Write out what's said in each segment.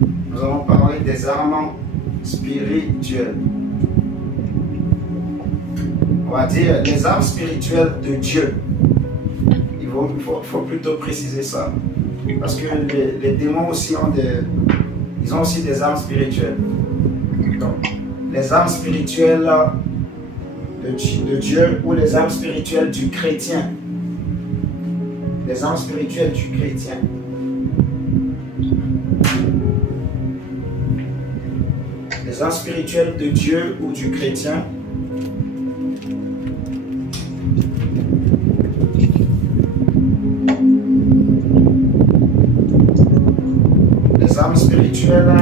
nous allons parler des armes spirituelles. On va dire les armes spirituelles de Dieu. Il faut plutôt préciser ça. Parce que les démons aussi ont ils ont aussi des armes spirituelles. Donc, les armes spirituelles de Dieu ou les armes spirituelles du chrétien. Les armes spirituelles du chrétien. Les armes spirituelles de Dieu ou du chrétien. Les armes spirituelles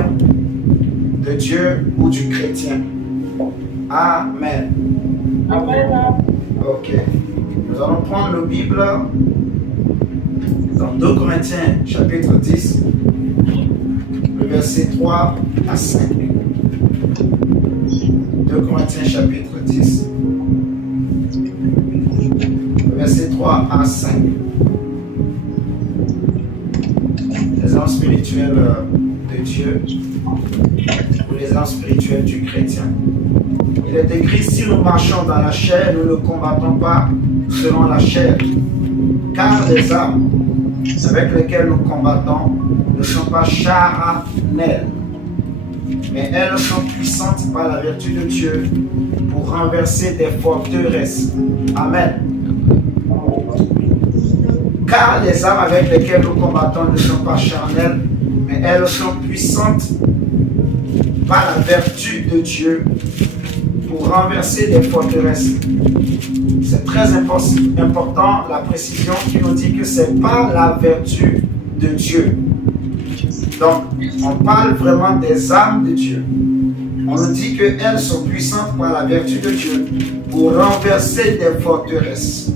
de Dieu ou du chrétien. Amen. Amen. Ok. Nous allons prendre la Bible dans 2 Corinthiens chapitre 10, le verset 3 à 5. 2 Corinthiens chapitre 10, le verset 3 à 5. Les armes spirituelles de Dieu ou les armes spirituelles du chrétien. Il est écrit, si nous marchons dans la chair, nous ne combattons pas selon la chair, car les armes avec lesquelles nous combattons ne sont pas charnelles, mais elles sont puissantes par la vertu de Dieu pour renverser des forteresses. Amen. Car les armes avec lesquelles nous combattons ne sont pas charnelles, mais elles sont puissantes par la vertu de Dieu pour renverser des forteresses. C'est très important la précision qui nous dit que ce n'est pas la vertu de Dieu. Donc, on parle vraiment des armes de Dieu. On nous dit qu'elles sont puissantes par la vertu de Dieu pour renverser des forteresses.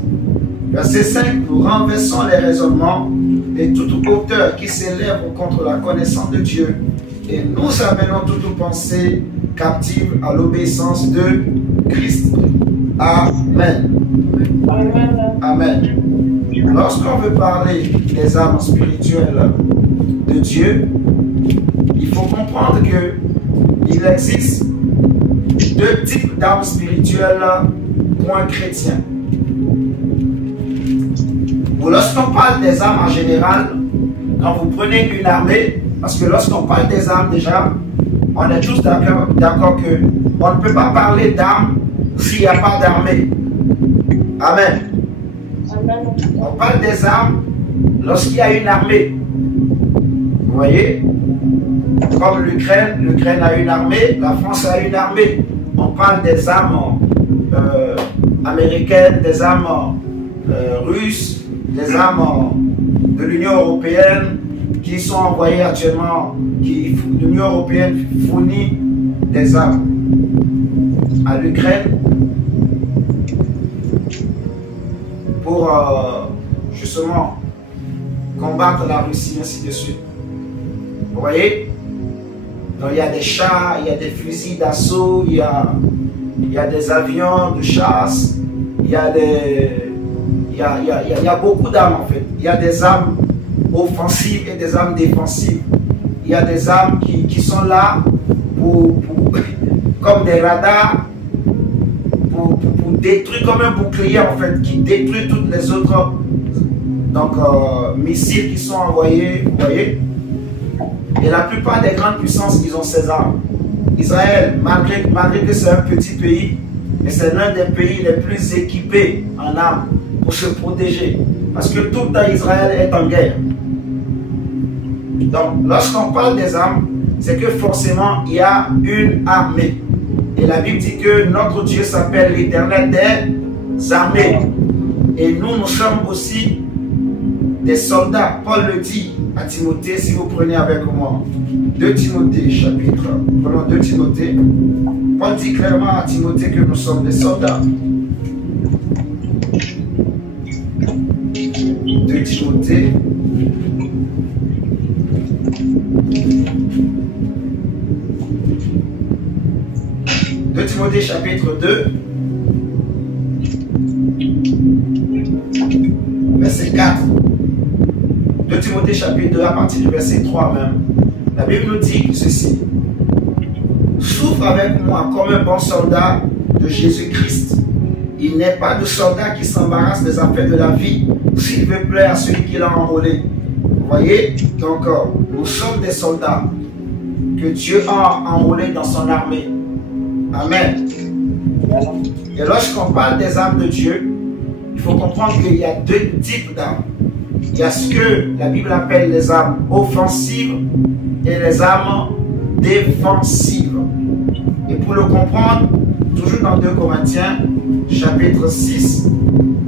Verset 5, nous renversons les raisonnements et toute hauteur qui s'élève contre la connaissance de Dieu et nous amenons toute pensée captive à l'obéissance de Christ. Amen. Amen. Amen. Lorsqu'on veut parler des armes spirituelles de Dieu, il faut comprendre qu'il existe 2 types d'armes spirituelles pour un chrétien. Ou lorsqu'on parle des armes en général, quand vous prenez une armée, parce que lorsqu'on parle des armes déjà, on est tous d'accord qu'on ne peut pas parler d'armes s'il n'y a pas d'armée. Amen. Amen. On parle des armes lorsqu'il y a une armée. Vous voyez? Comme l'Ukraine a une armée, la France a une armée. On parle des armes américaines, des armes russes, des armes de l'Union européenne qui sont envoyées actuellement. L'Union européenne fournit des armes à l'Ukraine pour justement combattre la Russie, ainsi de suite. Vous voyez? Donc il y a des chars, il y a des fusils d'assaut, il y a des avions de chasse, il y a beaucoup d'armes en fait. Il y a des armes offensives et des armes défensives. Il y a des armes qui sont là comme des radars pour détruire, comme un bouclier en fait, qui détruit toutes les autres missiles qui sont envoyés, vous voyez. Et la plupart des grandes puissances, ils ont ces armes. Israël, malgré que c'est un petit pays, mais c'est l'un des pays les plus équipés en armes pour se protéger. Parce que tout Israël est en guerre. Donc, lorsqu'on parle des armes, c'est que forcément, il y a une armée. Et la Bible dit que notre Dieu s'appelle l'Éternel des armées. Et nous sommes aussi des soldats. Paul le dit à Timothée, si vous prenez avec moi 2 Timothée chapitre, prenons 2 Timothée. Paul dit clairement à Timothée que nous sommes des soldats. 2 Timothée. Timothée chapitre 2, verset 4. 2 Timothée chapitre 2 à partir du verset 3 même. La Bible nous dit ceci. Souffre avec moi comme un bon soldat de Jésus-Christ. Il n'est pas de soldat qui s'embarrasse des affaires de la vie s'il veut plaire à celui qui l'a enrôlé. Vous voyez? Donc, nous sommes des soldats que Dieu a enrôlés dans son armée. Amen. Et lorsqu'on parle des armes de Dieu, il faut comprendre qu'il y a deux types d'armes. Il y a ce que la Bible appelle les armes offensives et les armes défensives. Et pour le comprendre, toujours dans 2 Corinthiens, chapitre 6,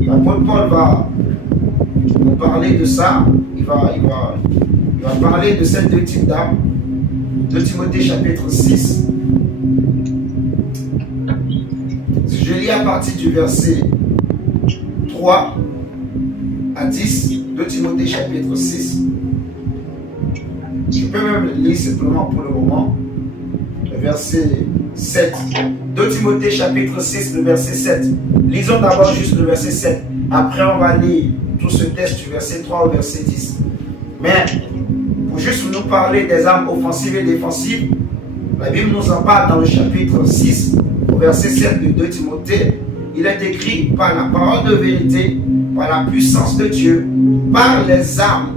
l'apôtre Paul va nous parler de ça. Il va parler de ces deux types d'armes. 2 Timothée chapitre 6. Je lis à partir du verset 3 à 10, 2 Timothée chapitre 6. Je peux même lire simplement pour le moment le verset 7. 2 Timothée chapitre 6, le verset 7. Lisons d'abord juste le verset 7. Après, on va lire tout ce texte du verset 3 au verset 10. Mais, pour juste nous parler des armes offensives et défensives, la Bible nous en parle dans le chapitre 6, au verset 7 de 2 Timothée. Il est écrit par la parole de vérité, par la puissance de Dieu, par les armes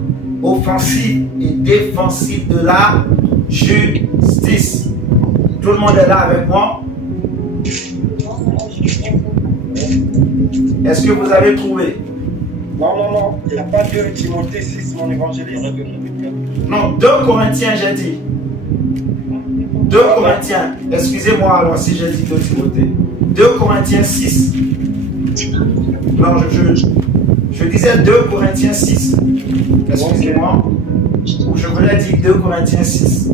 offensives et défensives de la justice. Tout le monde est là avec moi? Est-ce que vous avez trouvé? Non. Il n'y a pas 2 Timothée 6, mon évangéliste. Non, 2 Corinthiens, j'ai dit. 2 Corinthiens. Excusez-moi alors si j'ai dit 2 Timothée. 2 Corinthiens 6. Non, je disais 2 Corinthiens 6. Excusez-moi. Je voulais dire 2 Corinthiens 6.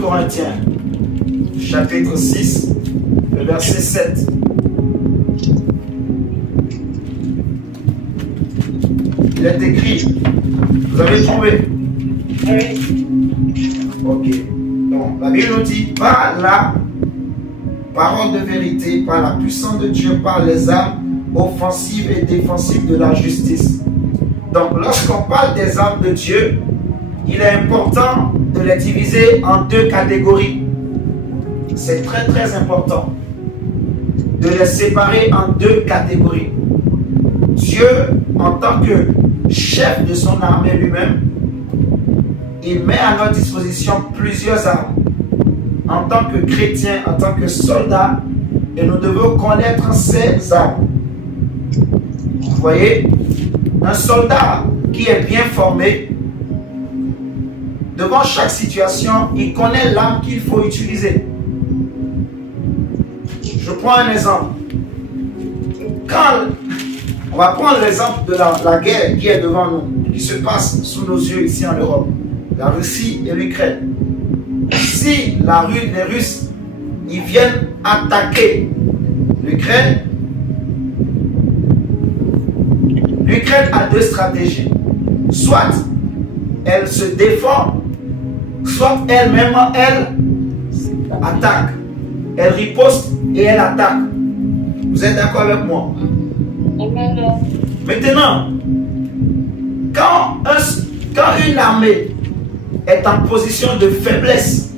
Corinthiens, chapitre 6, le verset 7. Il est écrit. Vous avez trouvé? Oui. Ok. Donc, la Bible nous dit, par la parole de vérité, par la puissance de Dieu, par les armes offensives et défensives de la justice. Donc, lorsqu'on parle des armes de Dieu, il est important de les diviser en deux catégories. C'est très très important de les séparer en deux catégories. Dieu, en tant que chef de son armée lui-même, il met à notre disposition plusieurs armes. En tant que chrétien, en tant que soldat, et nous devons connaître ces armes. Vous voyez, un soldat qui est bien formé, devant chaque situation, il connaît l'arme qu'il faut utiliser. Je prends un exemple. On va prendre l'exemple de la guerre qui est devant nous, qui se passe sous nos yeux ici en Europe, la Russie et l'Ukraine. Si les Russes ils viennent attaquer l'Ukraine, l'Ukraine a deux stratégies. Soit elle se défend, soit elle-même, elle attaque. Elle riposte et elle attaque. Vous êtes d'accord avec moi? Amen. Maintenant, quand une armée est en position de faiblesse,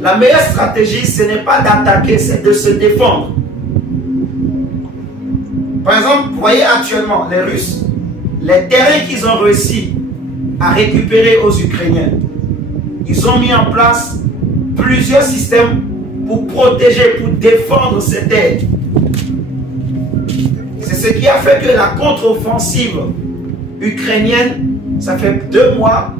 la meilleure stratégie, ce n'est pas d'attaquer, c'est de se défendre. Par exemple, vous voyez actuellement les Russes, les terrains qu'ils ont réussi à récupérer aux Ukrainiens, ils ont mis en place plusieurs systèmes pour protéger, pour défendre ces terres. C'est ce qui a fait que la contre-offensive ukrainienne, ça fait 2 mois,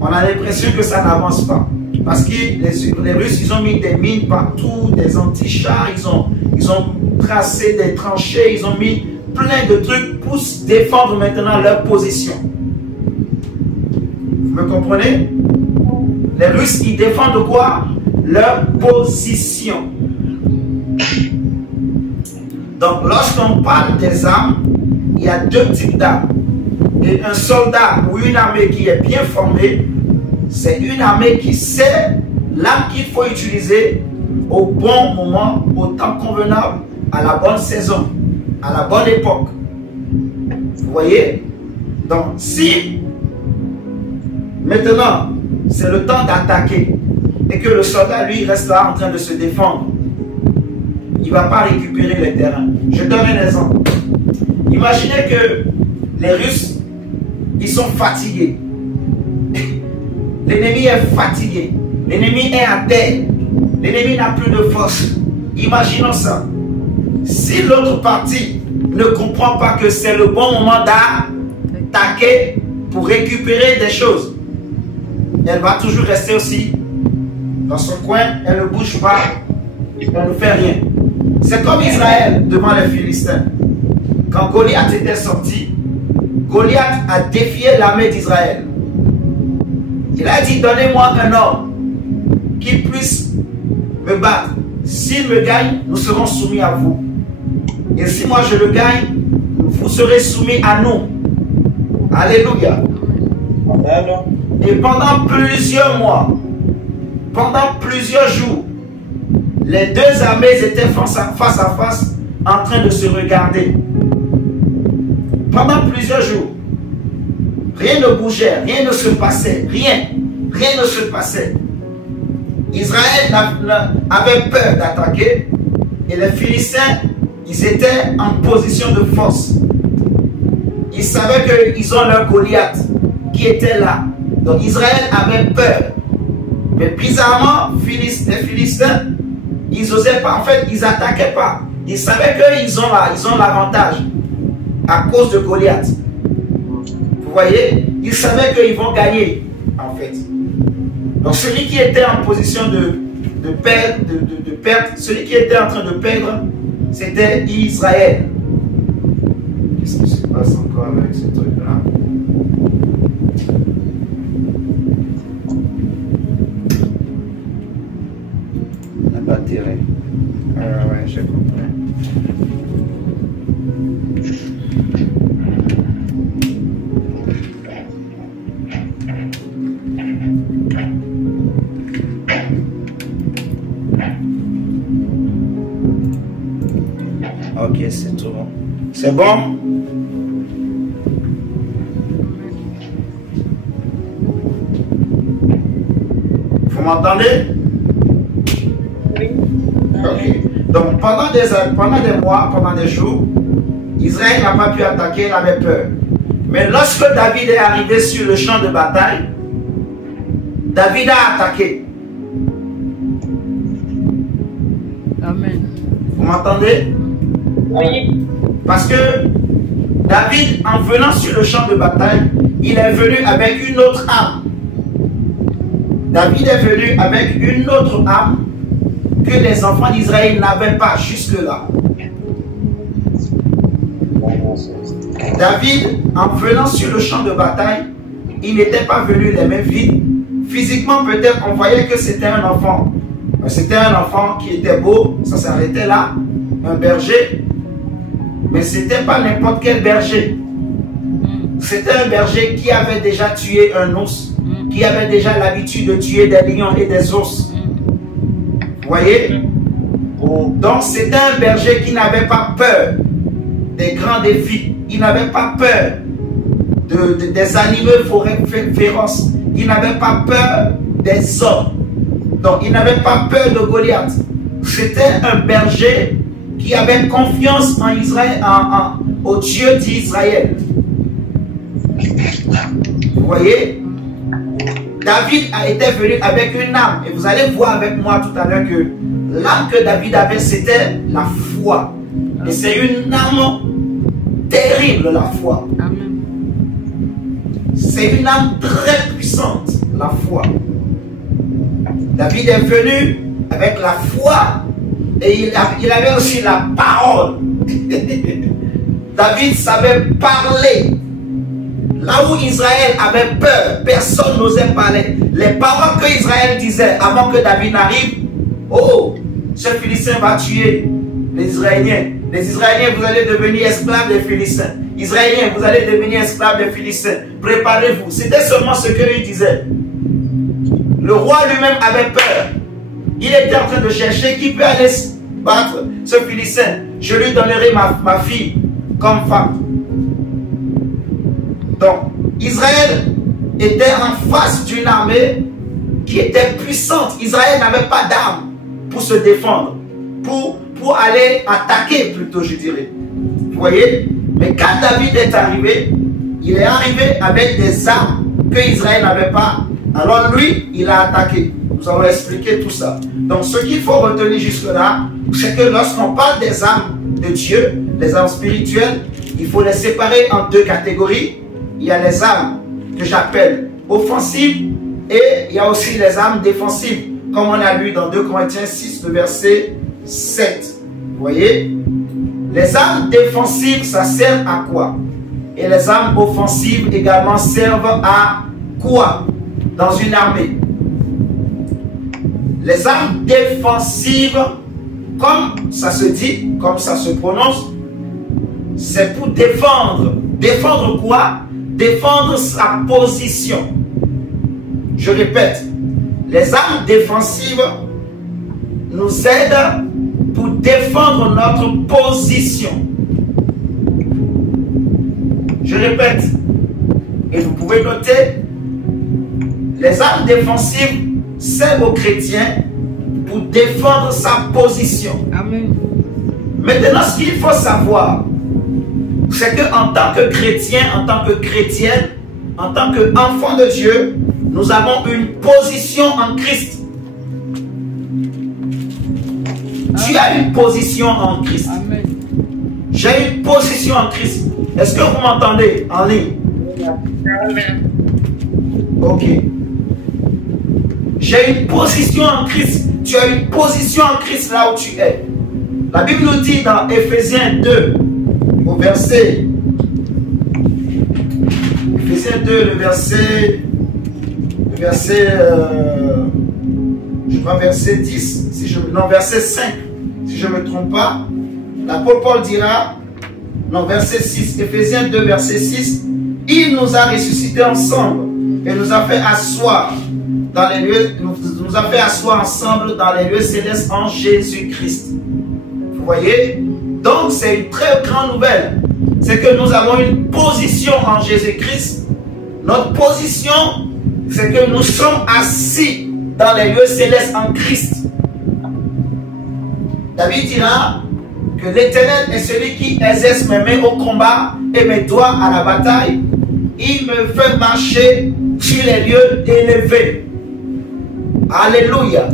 on a l'impression que ça n'avance pas. Parce que les Russes, ils ont mis des mines partout, des anti-chars, ils ont tracé des tranchées, ils ont mis plein de trucs pour défendre maintenant leur position. Vous me comprenez? Les Russes, ils défendent quoi? Leur position. Donc, lorsqu'on parle des armes, il y a deux types d'armes. Et un soldat ou une armée qui est bien formée, c'est une armée qui sait l'arme qu'il faut utiliser au bon moment, au temps convenable, à la bonne saison, à la bonne époque. Vous voyez? Donc, si maintenant, c'est le temps d'attaquer et que le soldat, lui, reste là en train de se défendre, il ne va pas récupérer les terrains. Je donne un exemple. Imaginez que les Russes, ils sont fatigués. L'ennemi est fatigué. L'ennemi est à terre. L'ennemi n'a plus de force. Imaginons ça. Si l'autre partie ne comprend pas que c'est le bon moment d'attaquer pour récupérer des choses, elle va toujours rester aussi dans son coin. Elle ne bouge pas. Elle ne fait rien. C'est comme Israël devant les Philistins. Quand Goliath était sorti, Goliath a défié l'armée d'Israël. Il a dit, donnez-moi un homme qui puisse me battre. S'il me gagne, nous serons soumis à vous. Et si moi je le gagne, vous serez soumis à nous. Alléluia. Amen. Et pendant plusieurs mois, pendant plusieurs jours, les deux armées étaient face à face en train de se regarder. Pendant plusieurs jours, rien ne bougeait, rien ne se passait, rien ne se passait. Israël avait peur d'attaquer et les Philistins, ils étaient en position de force. Ils savaient qu'ils ont leur Goliath qui était là. Donc Israël avait peur. Mais bizarrement, les Philistins, ils n'osaient pas, en fait, ils n'attaquaient pas. Ils savaient qu'ils ont l'avantage à cause de Goliath. Vous voyez, ils savaient qu'ils vont gagner, en fait. Donc celui qui était en position de perte, celui qui était en train de perdre, c'était Israël. Qu'est-ce qui se passe encore avec ce truc-là? La batterie. Ouais, j'ai compris. Ok, c'est tout. C'est bon? Vous m'entendez? Oui. Ok. Donc pendant des mois, pendant des jours, Israël n'a pas pu attaquer, il avait peur. Mais lorsque David est arrivé sur le champ de bataille, David a attaqué. Amen. Vous m'entendez? Oui. Parce que David, en venant sur le champ de bataille, il est venu avec une autre arme. David est venu avec une autre arme que les enfants d'Israël n'avaient pas jusque-là. David, en venant sur le champ de bataille, il n'était pas venu les mains vides. Physiquement, peut-être, on voyait que c'était un enfant. C'était un enfant qui était beau, ça s'arrêtait là, un berger. Mais ce n'était pas n'importe quel berger. C'était un berger qui avait déjà tué un ours, qui avait déjà l'habitude de tuer des lions et des ours. Vous voyez? Donc c'était un berger qui n'avait pas peur des grands défis. Il n'avait pas peur des animaux féroces. Il n'avait pas peur des hommes. Donc il n'avait pas peur de Goliath. C'était un berger qui avait confiance en Israël, au Dieu d'Israël. Vous voyez? David a été venu avec une arme. Et vous allez voir avec moi tout à l'heure que l'arme que David avait, c'était la foi. Et c'est une arme terrible, la foi. C'est une arme très puissante, la foi. David est venu avec la foi et il avait aussi la parole. David savait parler. Là où Israël avait peur, personne n'osait parler. Les paroles que Israël disait avant que David n'arrive, oh, ce Philistin va tuer les Israéliens. Les Israéliens, vous allez devenir esclaves des Philistins. Israéliens, vous allez devenir esclaves des Philistins. Préparez-vous. C'était seulement ce qu'il disait. Le roi lui-même avait peur. Il était en train de chercher qui peut aller battre ce Philistin. Je lui donnerai ma fille comme femme. Donc, Israël était en face d'une armée qui était puissante. Israël n'avait pas d'armes pour se défendre, pour aller attaquer plutôt, je dirais. Vous voyez? Mais quand David est arrivé, il est arrivé avec des armes que Israël n'avait pas. Alors lui, il a attaqué. Nous allons expliquer tout ça. Donc ce qu'il faut retenir jusque-là, c'est que lorsqu'on parle des armes de Dieu, les armes spirituelles, il faut les séparer en deux catégories. Il y a les armes que j'appelle offensives et il y a aussi les armes défensives, comme on a lu dans 2 Corinthiens 6, le verset 7. Vous voyez? Les armes défensives, ça sert à quoi? Et les armes offensives également servent à quoi dans une armée? Les armes défensives, comme ça se dit, comme ça se prononce, c'est pour défendre. Défendre quoi? Défendre sa position. Je répète, les armes défensives nous aident pour défendre notre position. Je répète, et vous pouvez noter, les armes défensives servent aux chrétiens pour défendre sa position. Amen. Maintenant, ce qu'il faut savoir, c'est qu'en tant que chrétien, en tant que chrétienne, en tant qu'enfant de Dieu, nous avons une position en Christ. Tu as une position en Christ. Amen. J'ai une position en Christ. Est-ce que vous m'entendez en ligne? Amen. Ok. J'ai une position en Christ. Tu as une position en Christ là où tu es. La Bible nous dit dans Éphésiens 2, au verset... Éphésiens 2, le verset... je crois verset 10, non, verset 5, si je ne me trompe pas. L'apôtre Paul dira, non, verset 6, Éphésiens 2, verset 6, il nous a ressuscités ensemble et nous a fait asseoir dans les lieux, nous a fait asseoir ensemble dans les lieux célestes en Jésus-Christ. Vous voyez? Donc c'est une très grande nouvelle. C'est que nous avons une position en Jésus-Christ. Notre position, c'est que nous sommes assis dans les lieux célestes en Christ. David dira que l'Éternel est celui qui exerce mes mains au combat et mes doigts à la bataille. Il me fait marcher sur les lieux élevés. Alléluia.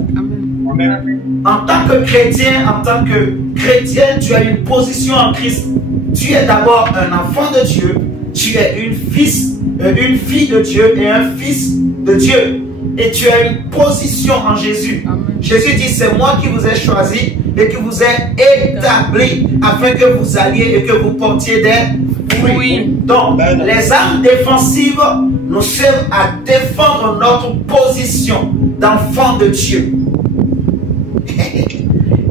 Amen. En tant que chrétien, en tant que chrétienne, tu as une position en Christ. Tu es d'abord un enfant de Dieu. Tu es une fille de Dieu et un fils de Dieu. Et tu as une position en Jésus. Amen. Jésus dit, c'est moi qui vous ai choisi et qui vous ai établi afin que vous alliez et que vous portiez des fruits. Oui. Donc, les armes défensives nous servent à défendre notre position d'enfant de Dieu.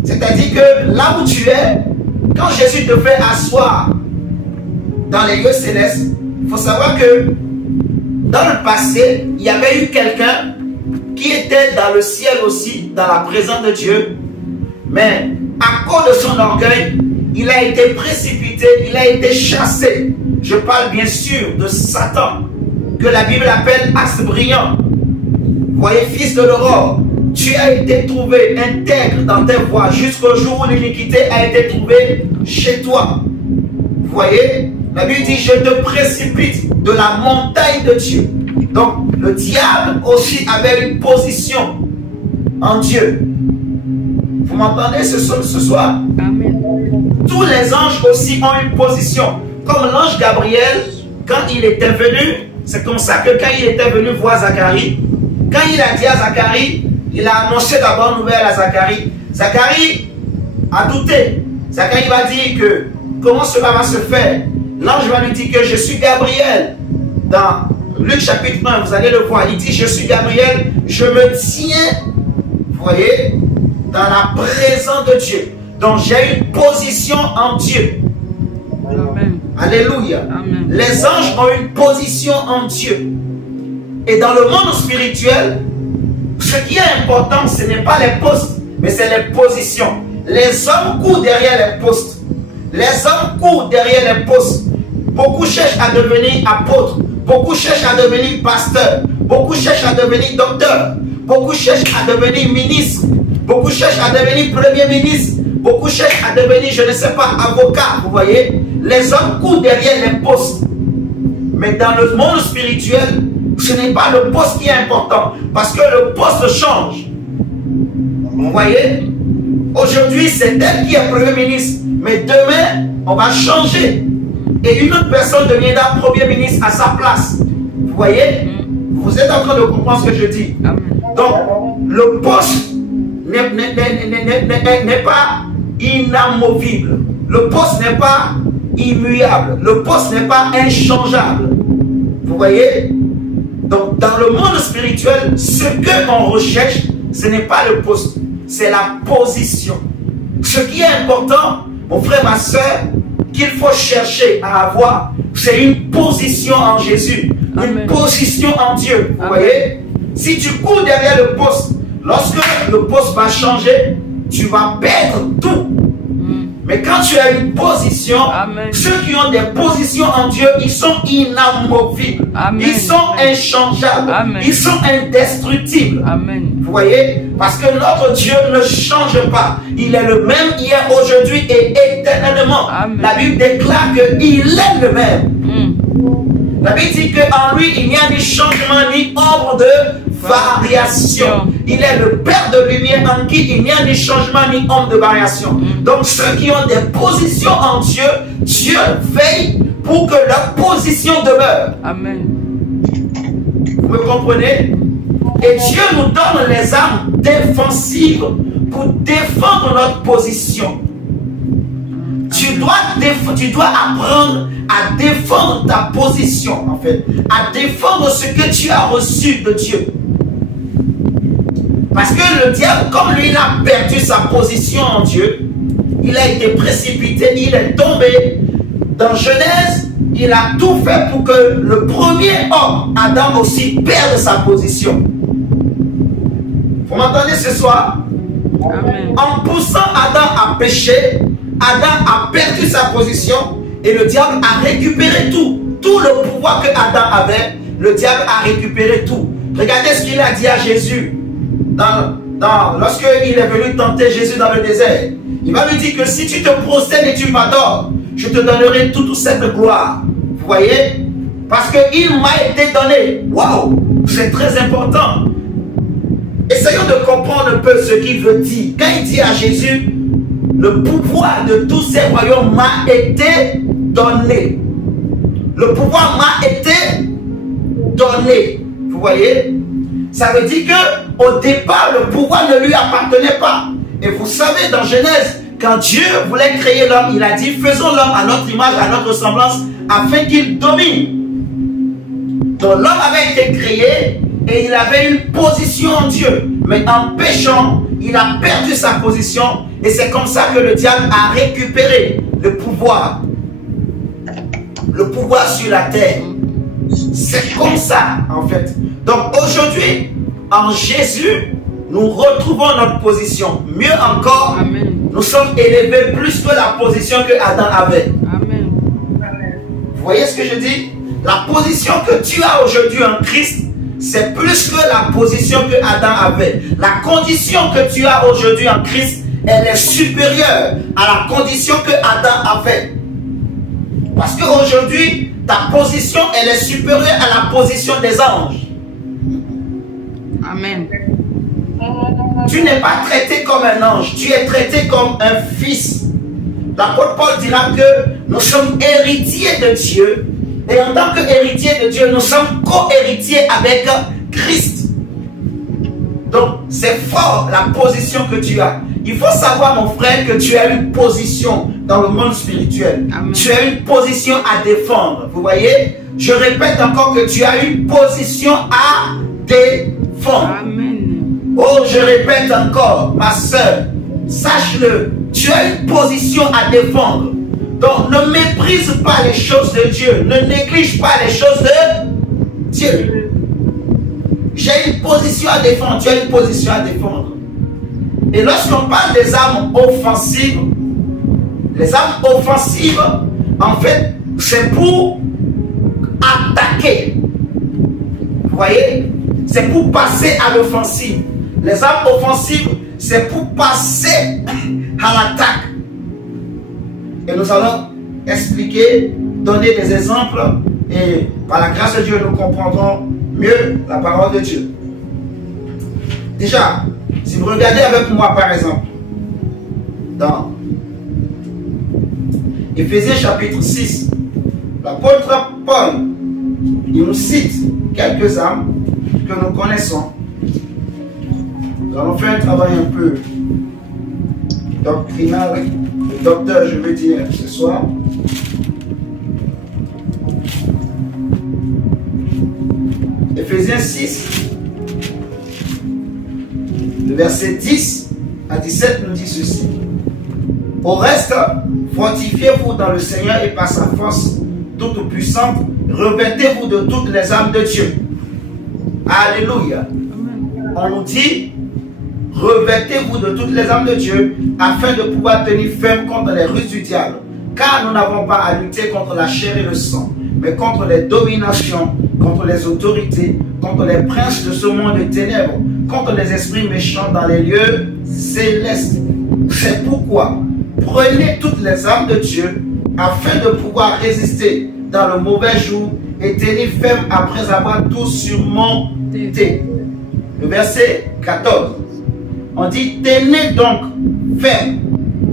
C'est-à-dire que là où tu es, quand Jésus te fait asseoir dans les lieux célestes, il faut savoir que dans le passé, il y avait eu quelqu'un qui était dans le ciel aussi, dans la présence de Dieu. Mais à cause de son orgueil, il a été précipité, il a été chassé. Je parle bien sûr de Satan, que la Bible appelle Astre brillant. Vous voyez, fils de l'aurore, tu as été trouvé intègre dans tes voies jusqu'au jour où l'iniquité a été trouvée chez toi. Vous voyez, la Bible dit, je te précipite de la montagne de Dieu. Donc, le diable aussi avait une position en Dieu. Vous m'entendez ce soir? Amen. Tous les anges aussi ont une position. Comme l'ange Gabriel, quand il était venu, c'est comme ça que quand il était venu voir Zacharie, quand il a dit à Zacharie, il a annoncé la bonne nouvelle à Zacharie. Zacharie a douté. Zacharie va dire que, comment cela va se faire? L'ange va lui dire que je suis Gabriel. Dans Luc chapitre 1, vous allez le voir, il dit, je suis Gabriel, je me tiens, vous voyez, dans la présence de Dieu. Donc j'ai une position en Dieu. Amen. Alléluia. Amen. Les anges ont une position en Dieu. Et dans le monde spirituel, Ce qui est important, ce n'est pas les postes, mais c'est les positions. Les hommes courent derrière les postes. Les hommes courent derrière les postes. Beaucoup cherchent à devenir apôtres. Beaucoup cherchent à devenir pasteurs. Beaucoup cherchent à devenir docteurs. Beaucoup cherchent à devenir ministres. Beaucoup cherchent à devenir premier ministre. Beaucoup cherchent à devenir, je ne sais pas, avocat. Vous voyez, les hommes courent derrière les postes. Mais dans le monde spirituel, ce n'est pas le poste qui est important. Parce que le poste change. Vous voyez, aujourd'hui, c'est elle qui est premier ministre. Mais demain, on va changer. Et une autre personne deviendra premier ministre à sa place. Vous voyez, vous êtes en train de comprendre ce que je dis. Donc, le poste n'est pas inamovible. Le poste n'est pas immuable. Le poste n'est pas inchangeable. Vous voyez? Donc, dans le monde spirituel, ce qu'on recherche, ce n'est pas le poste, c'est la position. Ce qui est important, mon frère, ma soeur, qu'il faut chercher à avoir, c'est une position en Jésus, une position en Dieu. Vous voyez? Si tu cours derrière le poste, lorsque le poste va changer, tu vas perdre tout. Mais quand tu as une position, ceux qui ont des positions en Dieu, ils sont inamovibles. Ils sont inchangeables. Ils sont indestructibles. Vous voyez? Parce que notre Dieu ne change pas. Il est le même hier, aujourd'hui et éternellement. La Bible déclare qu'il est le même. La Bible dit qu'en lui, il n'y a ni changement, ni ombre de variation. Il est le Père de lumière en qui il n'y a ni changement, ni ombre de variation. Donc ceux qui ont des positions en Dieu, Dieu veille pour que leur position demeure. Amen. Vous me comprenez? Et Dieu nous donne les armes défensives pour défendre notre position. Tu dois apprendre à défendre ta position, en fait. À défendre ce que tu as reçu de Dieu. Parce que le diable, comme lui, il a perdu sa position en Dieu, il a été précipité, il est tombé. Dans Genèse, il a tout fait pour que le premier homme, Adam aussi, perde sa position. Vous m'entendez ce soir? Amen. En poussant Adam à pécher, Adam a perdu sa position et le diable a récupéré tout. Tout le pouvoir que Adam avait, le diable a récupéré tout. Regardez ce qu'il a dit à Jésus lorsqu'il est venu tenter Jésus dans le désert. Il va lui dire que si tu te procèdes et tu m'adores, je te donnerai toute cette gloire. Vous voyez? Parce qu'il m'a été donné. Waouh! C'est très important. Essayons de comprendre un peu ce qu'il veut dire. Quand il dit à Jésus, le pouvoir de tous ces royaumes m'a été donné. Le pouvoir m'a été donné. Vous voyez? Ça veut dire qu'au départ, le pouvoir ne lui appartenait pas. Et vous savez, dans Genèse, quand Dieu voulait créer l'homme, il a dit, faisons l'homme à notre image, à notre ressemblance, afin qu'il domine. Donc l'homme avait été créé et il avait une position en Dieu. Mais en péchant, il a perdu sa position et c'est comme ça que le diable a récupéré le pouvoir. Le pouvoir sur la terre. C'est comme ça, en fait. Donc aujourd'hui, en Jésus, nous retrouvons notre position. Mieux encore, amen, nous sommes élevés plus que la position que Adam avait. Amen. Vous voyez ce que je dis? La position que tu as aujourd'hui en Christ, c'est plus que la position que Adam avait. La condition que tu as aujourd'hui en Christ, elle est supérieure à la condition que Adam avait. Parce qu'aujourd'hui, ta position, elle est supérieure à la position des anges. Amen. Tu n'es pas traité comme un ange, tu es traité comme un fils. L'apôtre Paul dira que nous sommes héritiers de Dieu. Et en tant qu'héritiers de Dieu, nous sommes co-héritiers avec Christ. Donc, c'est fort la position que tu as. Il faut savoir, mon frère, que tu as une position dans le monde spirituel. Amen. Tu as une position à défendre. Vous voyez? Je répète encore que tu as une position à défendre. Amen. Oh, je répète encore, ma soeur, sache-le, tu as une position à défendre. Donc, ne méprise pas les choses de Dieu. Ne néglige pas les choses de Dieu. j'ai une position à défendre, tu as une position à défendre. Et lorsqu'on parle des armes offensives, les armes offensives, en fait, c'est pour attaquer. Vous voyez? C'est pour passer à l'offensive. Les armes offensives, c'est pour passer à l'attaque. Et nous allons expliquer, donner des exemples, et par la grâce de Dieu, nous comprendrons mieux la parole de Dieu. Déjà, si vous regardez avec moi, par exemple, dans Éphésiens chapitre 6, l'apôtre Paul, il nous cite quelques armes que nous connaissons. Nous allons faire un travail un peu doctrinal, docteur, je veux dire, ce soir. Éphésiens 6, le verset 10 à 17 nous dit ceci. Au reste, fortifiez-vous dans le Seigneur et par sa force toute puissante, revêtez-vous de toutes les armes de Dieu. Alléluia. On nous dit, revêtez-vous de toutes les armes de Dieu afin de pouvoir tenir ferme contre les ruses du diable. Car nous n'avons pas à lutter contre la chair et le sang, mais contre les dominations, contre les autorités, contre les princes de ce monde de ténèbres, contre les esprits méchants dans les lieux célestes. C'est pourquoi prenez toutes les armes de Dieu afin de pouvoir résister dans le mauvais jour et tenir ferme après avoir tout surmonté. Le verset 14. On dit, tenez donc ferme.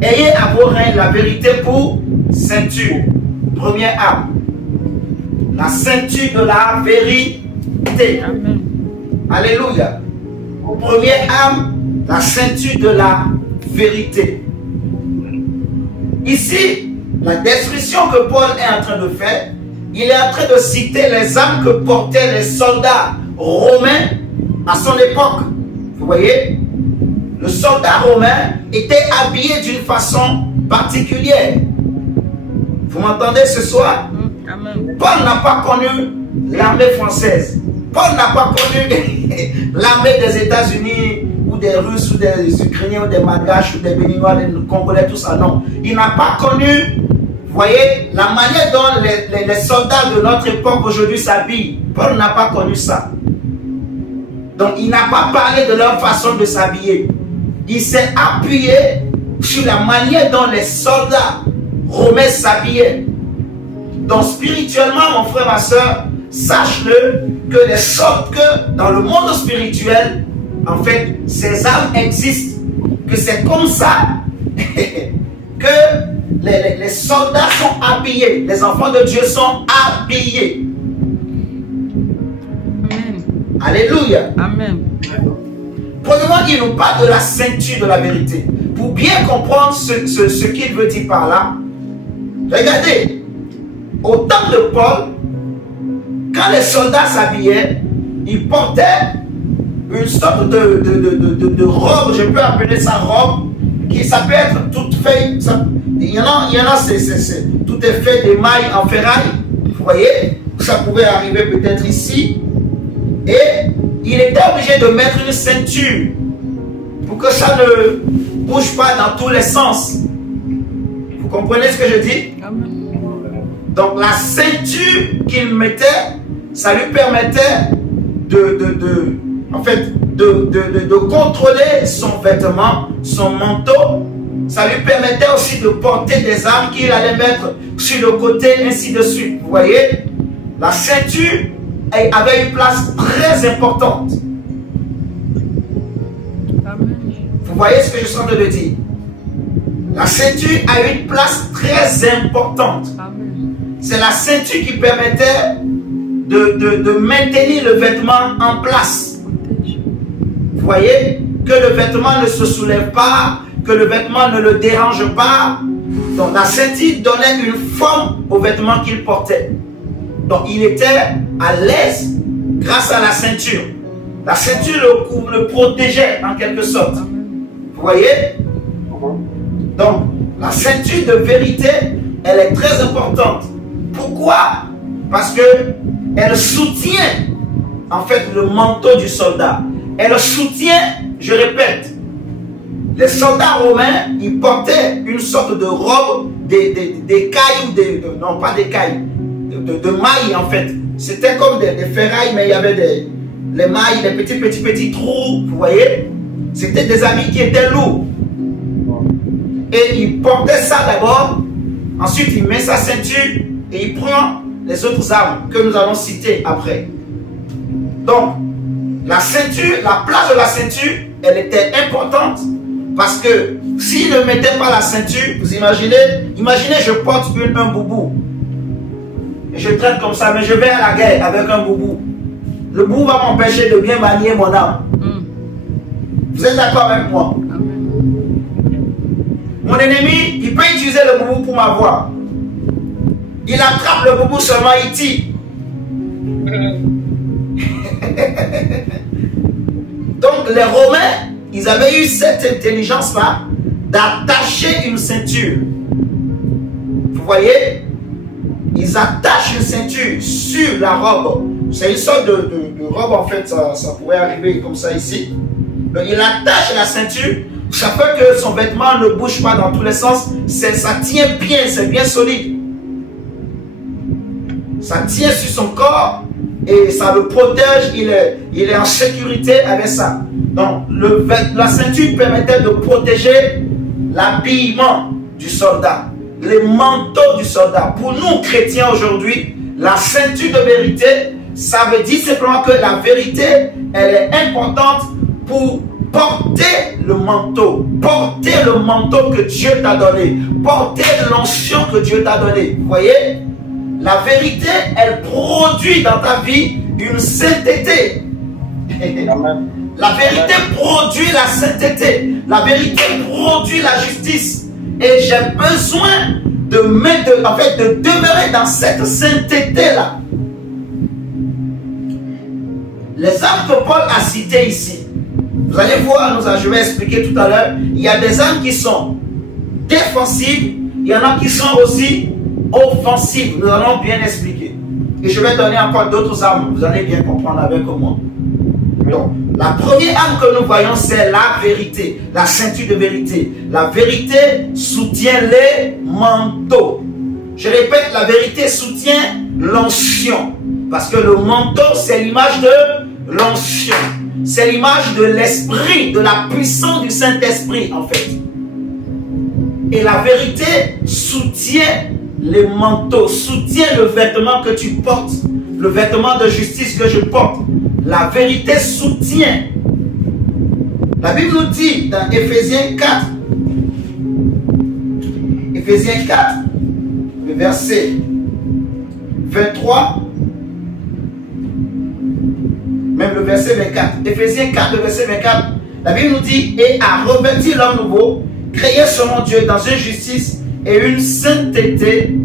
Ayez à vos reins la vérité pour ceinture. Première arme. La ceinture de la vérité. Amen. Alléluia. Première arme, la ceinture de la vérité. Ici, la description que Paul est en train de faire, il est en train de citer les armes que portaient les soldats romains à son époque. Vous voyez? Le soldat romain était habillé d'une façon particulière. Vous m'entendez ce soir? Amen. Paul n'a pas connu l'armée française. Paul n'a pas connu l'armée des États-Unis ou des Russes ou des Ukrainiens ou des Malgaches ou des Béninois, des Congolais, tout ça. Non. Il n'a pas connu, vous voyez, la manière dont les soldats de notre époque aujourd'hui s'habillent. Paul n'a pas connu ça. Donc il n'a pas parlé de leur façon de s'habiller. Il s'est appuyé sur la manière dont les soldats romains s'habillaient. Donc spirituellement, mon frère, ma soeur, sache-le que dans le monde spirituel, en fait, ces armes existent. Que c'est comme ça que les soldats sont habillés. Les enfants de Dieu sont habillés. Amen. Alléluia. Amen. Premièrement, il nous parle de la ceinture de la vérité. Pour bien comprendre ce qu'il veut dire par là, regardez, au temps de Paul, quand les soldats s'habillaient, ils portaient une sorte de robe, je peux appeler ça robe, qui ça peut être toute faite, il y en a tout est fait d'émail en ferraille, vous voyez, ça pouvait arriver peut-être ici, et il était obligé de mettre une ceinture pour que ça ne bouge pas dans tous les sens. Vous comprenez ce que je dis? Amen. Donc la ceinture qu'il mettait, ça lui permettait de contrôler son vêtement, son manteau. Ça lui permettait aussi de porter des armes qu'il allait mettre sur le côté, ainsi de suite. Vous voyez, la ceinture avait une place très importante. Amen. Vous voyez ce que je suis en train de dire? La ceinture a une place très importante. Amen. C'est la ceinture qui permettait de maintenir le vêtement en place. Vous voyez, que le vêtement ne se soulève pas, que le vêtement ne le dérange pas. Donc la ceinture donnait une forme au vêtement qu'il portait. Donc il était à l'aise grâce à la ceinture. La ceinture le protégeait en quelque sorte. Vous voyez? Donc la ceinture de vérité, elle est très importante. Pourquoi? Parce que elle soutient en fait le manteau du soldat. Elle soutient, je répète, les soldats romains, ils portaient une sorte de robe, des cailles, non pas des cailles, de mailles en fait. C'était comme des ferrailles, mais il y avait les mailles, les petits trous, vous voyez. C'était des habits qui étaient lourds. Et il portait ça d'abord, ensuite il met sa ceinture et il prend les autres armes que nous allons citer après. Donc, la ceinture, la place de la ceinture, elle était importante parce que s'il ne mettait pas la ceinture, vous imaginez je porte un boubou et je traîne comme ça, mais je vais à la guerre avec un boubou. Le boubou va m'empêcher de bien manier mon âme. Vous êtes d'accord avec moi? Mon ennemi, il peut utiliser le boubou pour m'avoir. Il attrape le boubou seulement, il tire. Donc les Romains, ils avaient eu cette intelligence-là d'attacher une ceinture. Vous voyez? Ils attachent une ceinture sur la robe. C'est une sorte de robe en fait, ça pourrait arriver comme ça ici. Donc il attache la ceinture. Ça fait que son vêtement ne bouge pas dans tous les sens. Ça tient bien, c'est bien solide. Ça tient sur son corps et ça le protège. Il est en sécurité avec ça. Donc la ceinture permettait de protéger l'habillement du soldat, les manteaux du soldat. Pour nous chrétiens aujourd'hui, la ceinture de vérité, ça veut dire simplement que la vérité, elle est importante pour porter le manteau que Dieu t'a donné, porter l'onction que Dieu t'a donné. Vous voyez, la vérité, elle produit dans ta vie une sainteté. La vérité produit la sainteté. La vérité produit la justice. Et j'ai besoin de demeurer dans cette sainteté-là. Les âmes que Paul a citées ici, vous allez voir, je vais expliquer tout à l'heure, il y a des âmes qui sont défensives, il y en a qui sont aussi offensives. Nous allons bien expliquer. Et je vais donner encore d'autres armes, vous allez bien comprendre avec moi. Donc, la première arme que nous voyons, c'est la vérité, la ceinture de vérité. La vérité soutient les manteaux. Je répète, la vérité soutient l'onction. Parce que le manteau, c'est l'image de l'onction. C'est l'image de l'esprit, de la puissance du Saint-Esprit, en fait. Et la vérité soutient les manteaux, soutient le vêtement que tu portes, le vêtement de justice que je porte. La vérité soutient. La Bible nous dit dans Éphésiens 4, le verset 23, même le verset 24, Éphésiens 4, le verset 24, la Bible nous dit, et a revêtu l'homme nouveau, créé selon Dieu dans une justice et une sainteté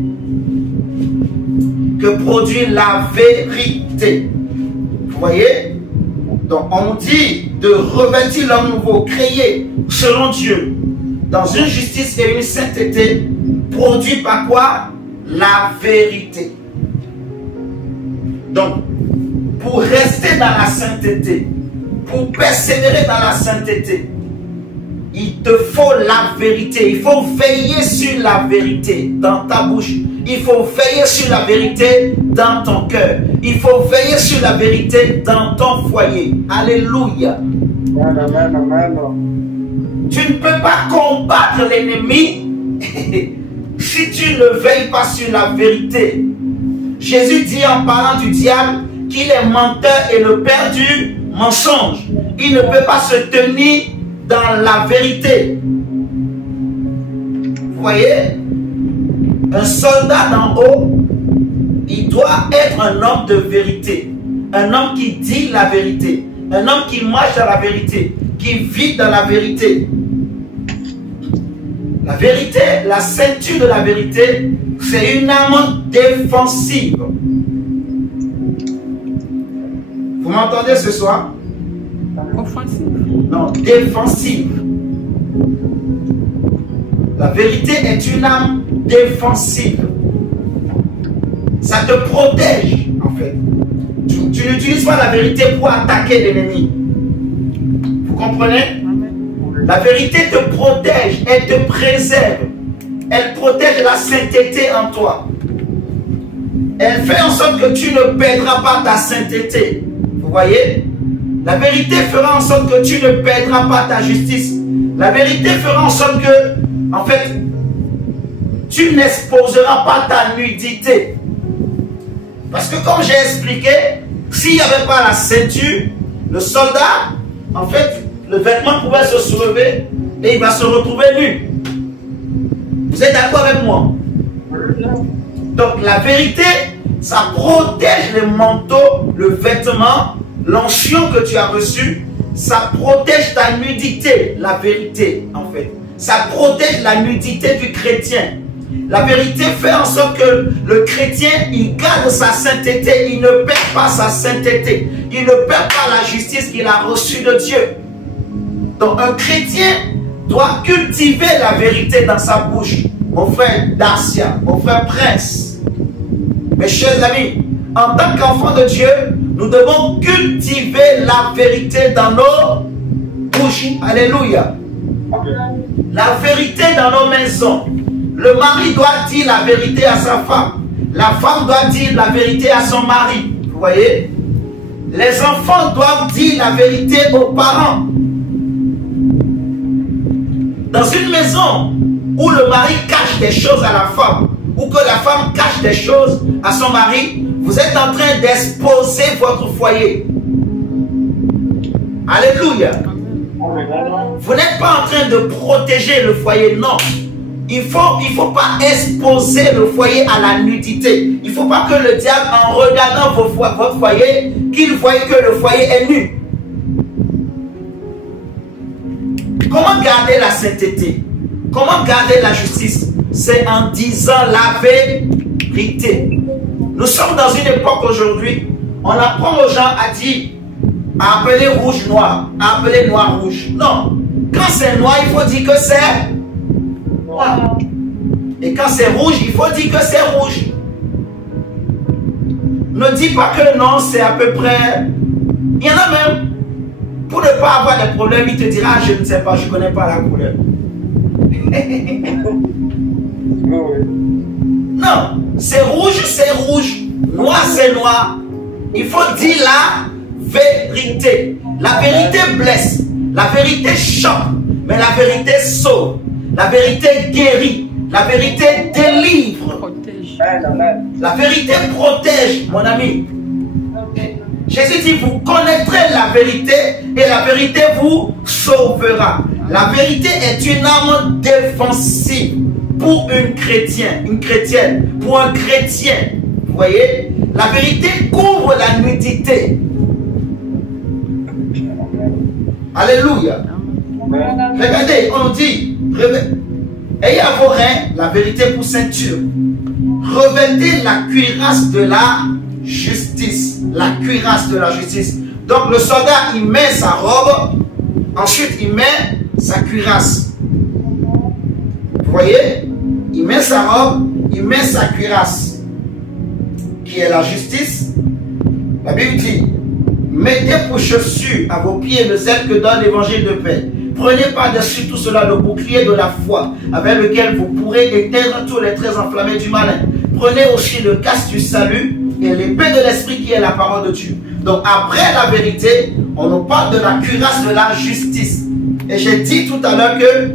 que produit la vérité. Vous voyez? Donc on nous dit de revêtir l'homme nouveau, créé selon Dieu, dans une justice et une sainteté, produit par quoi? La vérité. Donc, pour rester dans la sainteté, pour persévérer dans la sainteté, il te faut la vérité. Il faut veiller sur la vérité dans ta bouche. Il faut veiller sur la vérité dans ton cœur. Il faut veiller sur la vérité dans ton foyer. Alléluia. Tu ne peux pas combattre l'ennemi si tu ne veilles pas sur la vérité. Jésus dit en parlant du diable qu'il est menteur et le père du mensonge. Il ne peut pas se tenir dans la vérité. Vous voyez, un soldat d'en haut, il doit être un homme de vérité. Un homme qui dit la vérité. Un homme qui marche dans la vérité. Qui vit dans la vérité. La vérité, la ceinture de la vérité, c'est une arme défensive. Vous m'entendez ce soir? Offensive. Non, défensive. La vérité est une arme défensive. Ça te protège, en fait. Tu n'utilises pas la vérité pour attaquer l'ennemi. Vous comprenez? La vérité te protège, elle te préserve. Elle protège la sainteté en toi. Elle fait en sorte que tu ne perdras pas ta sainteté. Vous voyez? La vérité fera en sorte que tu ne perdras pas ta justice. La vérité fera en sorte que, en fait, tu n'exposeras pas ta nudité. Parce que comme j'ai expliqué, s'il n'y avait pas la ceinture, le soldat, en fait, le vêtement pouvait se soulever et il va se retrouver nu. Vous êtes d'accord avec moi? Donc la vérité, ça protège le manteau, le vêtement, l'onction que tu as reçu. Ça protège ta nudité, la vérité en fait. Ça protège la nudité du chrétien. La vérité fait en sorte que le chrétien, il garde sa sainteté, il ne perd pas sa sainteté. Il ne perd pas la justice qu'il a reçue de Dieu. Donc un chrétien doit cultiver la vérité dans sa bouche. Mon frère Dacia, mon frère Prince, mes chers amis, en tant qu'enfants de Dieu, nous devons cultiver la vérité dans nos bouches. Alléluia. La vérité dans nos maisons. Le mari doit dire la vérité à sa femme. La femme doit dire la vérité à son mari. Vous voyez? Les enfants doivent dire la vérité aux parents. Dans une maison où le mari cache des choses à la femme, ou que la femme cache des choses à son mari, vous êtes en train d'exposer votre foyer. Alléluia. Vous n'êtes pas en train de protéger le foyer, non. Il faut pas exposer le foyer à la nudité. Il ne faut pas que le diable, en regardant votre foyer, qu'il voie que le foyer est nu. Comment garder la sainteté? Comment garder la justice? C'est en disant la vérité. Nous sommes dans une époque aujourd'hui, on apprend aux gens à dire, à appeler rouge noir, à appeler noir rouge. Non, quand c'est noir, il faut dire que c'est noir. Et quand c'est rouge, il faut dire que c'est rouge. Ne dis pas que non, c'est à peu près... Il y en a même, pour ne pas avoir de problème, il te dira, je ne sais pas, je ne connais pas la couleur. Non, c'est rouge, noir c'est noir. Il faut dire la vérité. La vérité blesse, la vérité choque, mais la vérité sauve, la vérité guérit, la vérité délivre. La vérité protège, mon ami. Jésus dit, vous connaîtrez la vérité et la vérité vous sauvera. La vérité est une arme défensive pour une chrétienne, pour un chrétien. Vous voyez, la vérité couvre la nudité. Alléluia. Regardez, on nous dit, ayez à vos reins la vérité pour ceinture. Revêtez la cuirasse de la justice. La cuirasse de la justice. Donc le soldat, il met sa robe, ensuite il met sa cuirasse. Vous voyez? Il met sa robe, il met sa cuirasse, qui est la justice. La Bible dit, mettez pour chaussures à vos pieds le zèle que donne l'évangile de paix. Prenez par-dessus tout cela le bouclier de la foi, avec lequel vous pourrez éteindre tous les traits enflammés du malin. Prenez aussi le casque du salut et l'épée de l'esprit qui est la parole de Dieu. Donc après la vérité, on nous parle de la cuirasse de la justice. Et j'ai dit tout à l'heure que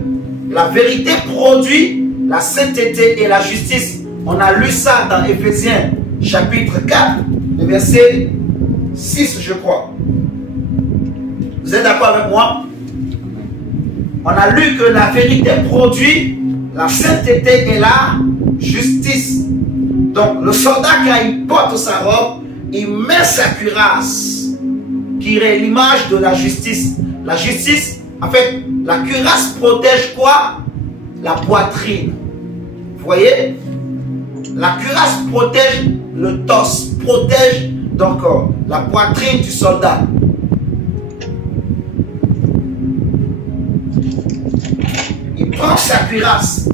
la vérité produit la sainteté et la justice. On a lu ça dans Éphésiens chapitre 4, le verset 6, je crois. Vous êtes d'accord avec moi? On a lu que la vérité produit la sainteté et la justice. Donc le soldat, quand il porte sa robe, il met sa cuirasse, qui est l'image de la justice. La justice, en fait, la cuirasse protège quoi? La poitrine. Vous voyez? La cuirasse protège le torse, protège donc la poitrine du soldat. Il prend sa cuirasse,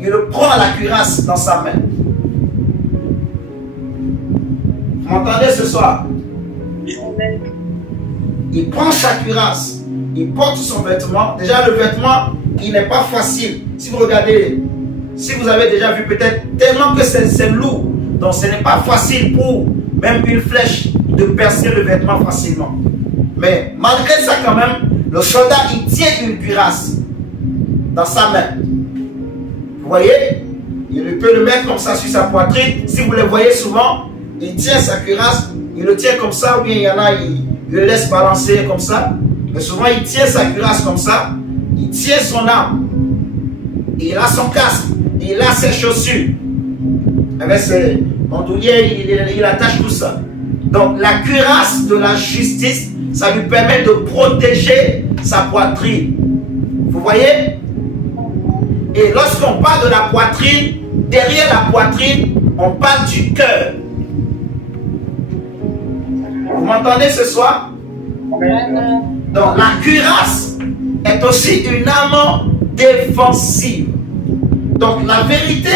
il prend la cuirasse dans sa main. Vous m'entendez ce soir? Il prend sa cuirasse, il porte son vêtement. Déjà le vêtement, il n'est pas facile. Si vous regardez, si vous avez déjà vu peut-être, tellement que c'est lourd. Donc ce n'est pas facile pour même une flèche de percer le vêtement facilement. Mais malgré ça quand même, le soldat il tient une cuirasse dans sa main. Vous voyez? Il peut le mettre comme ça sur sa poitrine. Si vous le voyez souvent, il tient sa cuirasse, il le tient comme ça, ou bien il y en a, il le laisse balancer comme ça. Mais souvent il tient sa cuirasse comme ça, il tient son arme, il a son casque, il a ses chaussures. Avec ses bandouliers, il attache tout ça. Donc la cuirasse de la justice, ça lui permet de protéger sa poitrine. Vous voyez? Et lorsqu'on parle de la poitrine, derrière la poitrine, on parle du cœur. Vous m'entendez ce soir? Donc la cuirasse est aussi une arme défensive. Donc la vérité,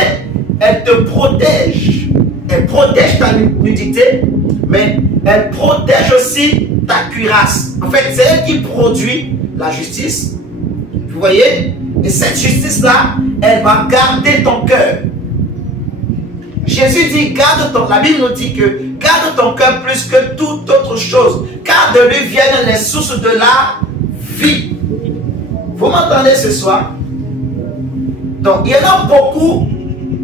elle te protège. Elle protège ta nudité, mais elle protège aussi ta cuirasse. En fait, c'est elle qui produit la justice. Vous voyez? Et cette justice-là, elle va garder ton cœur. Jésus dit, garde ton... La Bible nous dit que garde ton cœur plus que toute autre chose, car de lui viennent les sources de la vie. Vous m'entendez ce soir? Donc, il y en a beaucoup,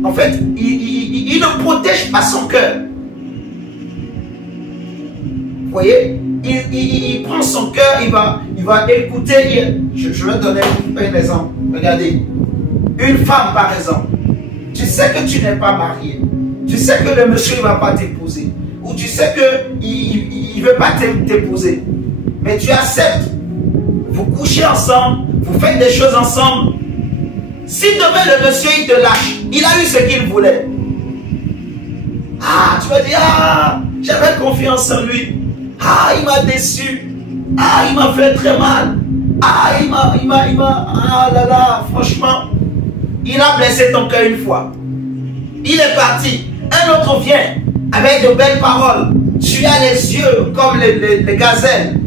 en fait, il ne protège pas son cœur. Vous voyez? Il prend son cœur, il va écouter. Je vais donner un exemple. Regardez. Une femme, par exemple. Tu sais que tu n'es pas marié. Tu sais que le monsieur ne va pas t'épouser. Ou tu sais qu'il ne veut pas t'épouser. Mais tu acceptes. Vous couchez ensemble. Vous faites des choses ensemble. Si demain le monsieur il te lâche, il a eu ce qu'il voulait. Ah, tu vas dire, ah, j'avais confiance en lui. Ah, il m'a déçu. Ah, il m'a fait très mal. Ah, ah là là, franchement, il a blessé ton cœur une fois. Il est parti. Un autre vient avec de belles paroles. Tu as les yeux comme les gazelles.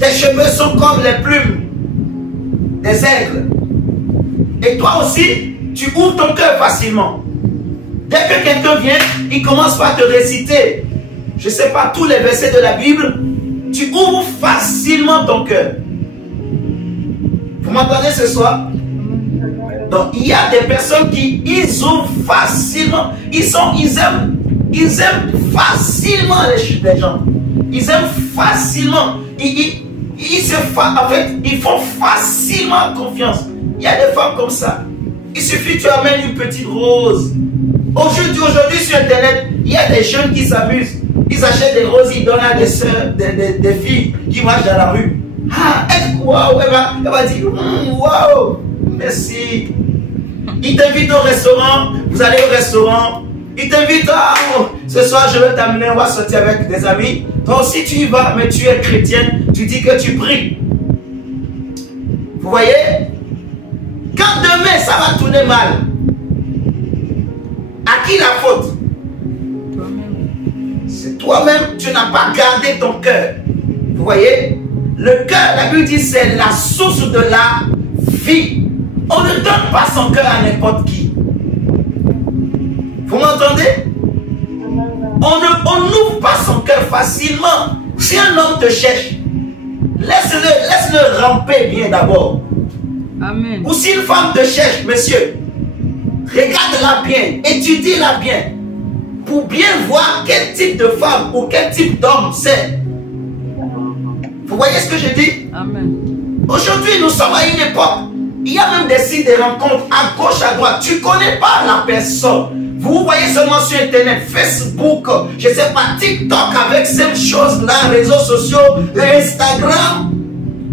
Tes cheveux sont comme les plumes des aigles. Et toi aussi, tu ouvres ton cœur facilement. Dès que quelqu'un vient, il commence par te réciter, je ne sais pas, tous les versets de la Bible. Tu ouvres facilement ton cœur. Vous m'entendez ce soir? Donc, il y a des personnes qui ils ouvrent facilement. Ils aiment facilement les gens. Ils aiment facilement. En fait, ils font facilement confiance. Il y a des femmes comme ça. Il suffit que tu amènes une petite rose. Aujourd'hui sur Internet, il y a des jeunes qui s'amusent. Ils achètent des roses, ils donnent à des soeurs, des filles qui marchent dans la rue. Ah, waouh, elle va dire, waouh, merci. Ils t'invitent au restaurant, vous allez au restaurant. Ils t'invitent, ce soir je vais t'amener, on va sortir avec des amis. Toi aussi tu y vas, mais tu es chrétienne, tu dis que tu pries. Vous voyez? Quand demain ça va tourner mal, à qui la faute? C'est toi-même, tu n'as pas gardé ton cœur. Vous voyez? Le cœur, la Bible dit, c'est la source de la vie. On ne donne pas son cœur à n'importe qui. Vous m'entendez? On n'ouvre pas son cœur facilement. Si un homme te cherche, laisse-le ramper bien d'abord. Amen. Ou si une femme te cherche, monsieur, regarde-la bien, étudie-la bien, pour bien voir quel type de femme ou quel type d'homme c'est. Vous voyez ce que je dis? Amen. Aujourd'hui, nous sommes à une époque, il y a même des sites de rencontres à gauche, à droite. Tu ne connais pas la personne. Vous voyez seulement sur Internet, Facebook, je ne sais pas, TikTok avec ces choses-là, réseaux sociaux, Instagram.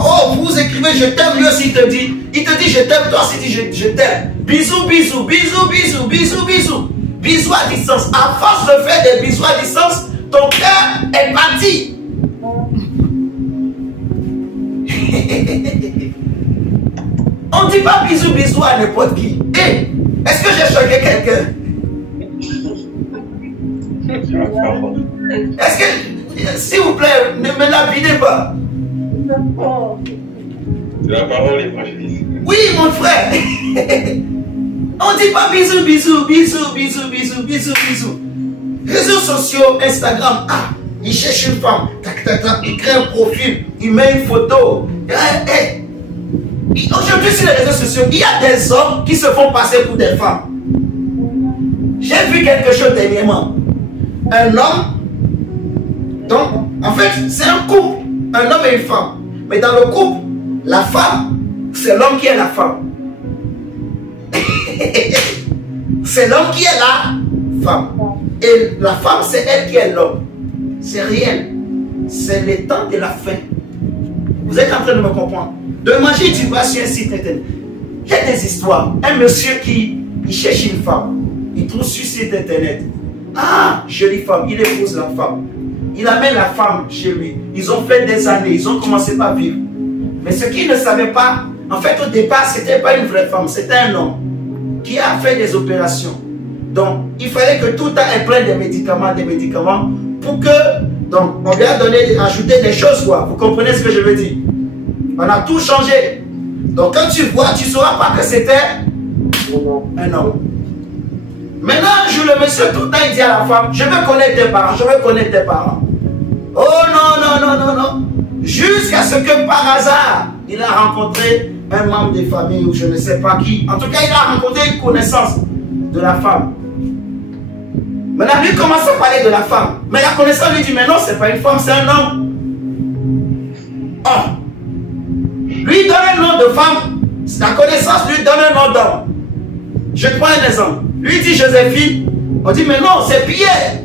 Oh, vous écrivez je t'aime, lui aussi il te dit je t'aime, toi aussi il dit je t'aime. Bisous, bisous, bisous, bisous, bisous, bisous. Bisous à distance. À force de faire des bisous à distance, ton cœur est parti. On ne dit pas bisous, bisous à n'importe qui. Hey, est-ce que j'ai choqué quelqu'un? Est-ce que, s'il vous plaît, ne me lapidez pas. La parole est fragile. Oui, mon frère. On dit pas bisous, bisous, bisous, bisous, bisous, bisous, bisous. Réseaux sociaux, Instagram, ah, il cherche une femme, tac, tac, tac, il crée un profil, il met une photo. Aujourd'hui, sur les réseaux sociaux, il y a des hommes qui se font passer pour des femmes. J'ai vu quelque chose dernièrement. Un homme, donc, en fait, c'est un couple, un homme et une femme. Mais dans le couple, la femme, c'est l'homme qui est la femme. C'est l'homme qui est la femme. Et la femme, c'est elle qui est l'homme. C'est rien. C'est le temps de la fin. Vous êtes en train de me comprendre. Demain, tu vas sur un site internet. Il y a des histoires. Un monsieur qui il cherche une femme. Il trouve sur site internet. Ah, jolie femme. Il épouse la femme. Il amène la femme chez lui. Ils ont fait des années. Ils ont commencé par vivre. Mais ce qu'il ne savait pas, en fait, au départ, ce n'était pas une vraie femme. C'était un homme qui a fait des opérations. Donc, il fallait que tout le temps, elle prenne des médicaments pour que, donc, on lui a donné, ajouter des choses, quoi. Vous comprenez ce que je veux dire? On a tout changé. Donc, quand tu vois, tu ne sauras pas que c'était un homme. Maintenant, un jour, le monsieur, tout le temps, il dit à la femme, je veux connaître tes parents, je veux connaître tes parents. Oh non, non, non, non, non. Jusqu'à ce que, par hasard, il a rencontré un membre de famille ou je ne sais pas qui. En tout cas, il a rencontré une connaissance de la femme. Maintenant, lui commence à parler de la femme. Mais la connaissance lui dit, mais non, ce n'est pas une femme, c'est un homme. Oh. Lui donne un nom de femme. La connaissance lui donne un nom d'homme. Je prends un exemple. Lui dit Joséphine. On dit, mais non, c'est Pierre.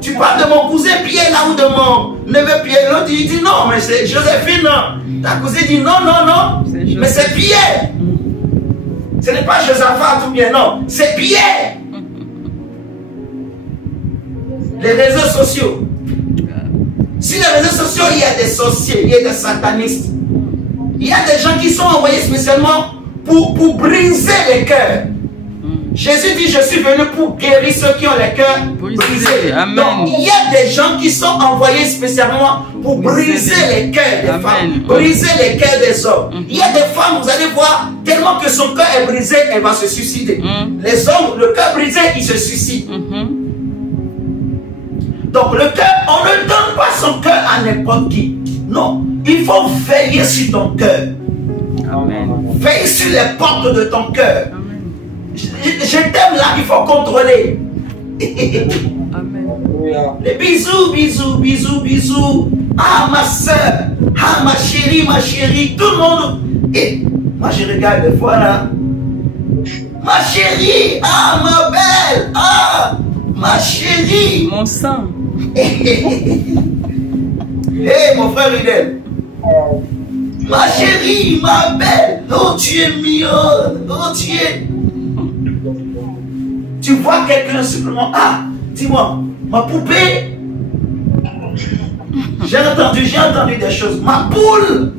Tu parles de mon cousin Pierre là ou de mon neveu Pierre. L'autre il dit non, mais c'est Joséphine. Non. Ta cousine dit non, non, non. Mais c'est Pierre. Ce n'est pas Josaphat ou bien non. C'est Pierre. Les réseaux sociaux. Sur les réseaux sociaux, il y a des sorciers, il y a des satanistes. Il y a des gens qui sont envoyés spécialement pour briser les cœurs. Jésus dit, je suis venu pour guérir ceux qui ont les cœurs brisés. Amen. Donc, il y a des gens qui sont envoyés spécialement pour briser les cœurs des femmes, briser les cœurs des hommes. Il y a des femmes, vous allez voir, tellement que son cœur est brisé, elle va se suicider. Les hommes, le cœur brisé, ils se suicident. Donc, le cœur, on ne donne pas son cœur à n'importe qui. Non, il faut veiller sur ton cœur. Veille sur les portes de ton cœur. Je t'aime là, il faut contrôler. Les bisous, bisous, bisous, bisous. Ah, ma soeur. Ah, ma chérie, tout le monde. Et moi, je regarde des fois là. Ma chérie, ah, ma belle. Ah, ma chérie. Mon sang. Hé, mon frère Ridel. Ma chérie, ma belle. Oh, tu es mignonne. Oh, tu es. Tu vois quelqu'un simplement. Ah, dis-moi, ma poupée. J'ai entendu des choses. Ma poule.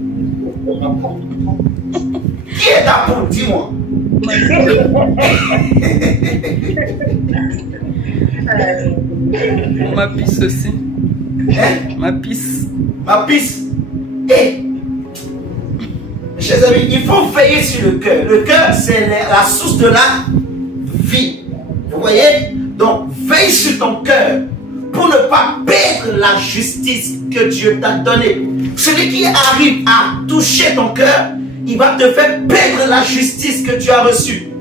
Qui est ta poule? Dis-moi. Ma pisse aussi. Hein? Ma pisse. Ma pisse. Et, chers amis, il faut veiller sur le cœur. Le cœur, c'est la source de la vie. Vous voyez? Donc, veille sur ton cœur pour ne pas perdre la justice que Dieu t'a donnée. Celui qui arrive à toucher ton cœur, il va te faire perdre la justice que tu as reçue.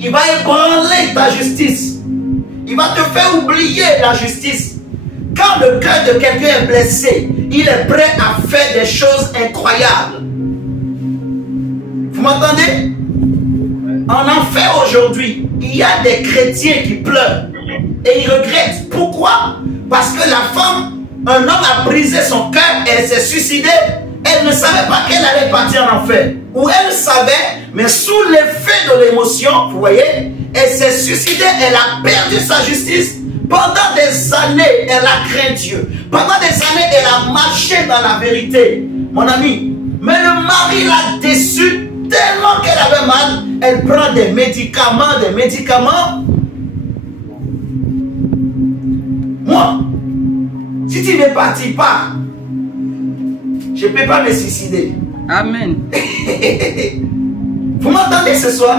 Il va ébranler ta justice. Il va te faire oublier la justice. Quand le cœur de quelqu'un est blessé, il est prêt à faire des choses incroyables. Vous m'entendez? En enfer aujourd'hui, il y a des chrétiens qui pleurent et ils regrettent. Pourquoi? Parce que la femme, un homme a brisé son cœur, elle s'est suicidée. Elle ne savait pas qu'elle allait partir en enfer. Ou elle savait, mais sous l'effet de l'émotion, vous voyez, elle s'est suicidée, elle a perdu sa justice. Pendant des années, elle a craint Dieu. Pendant des années, elle a marché dans la vérité. Mon ami, mais le mari l'a déçue tellement qu'elle avait mal. Elle prend des médicaments. moi. Si tu ne partis pas, je ne peux pas me suicider. Amen. Vous m'entendez ce soir?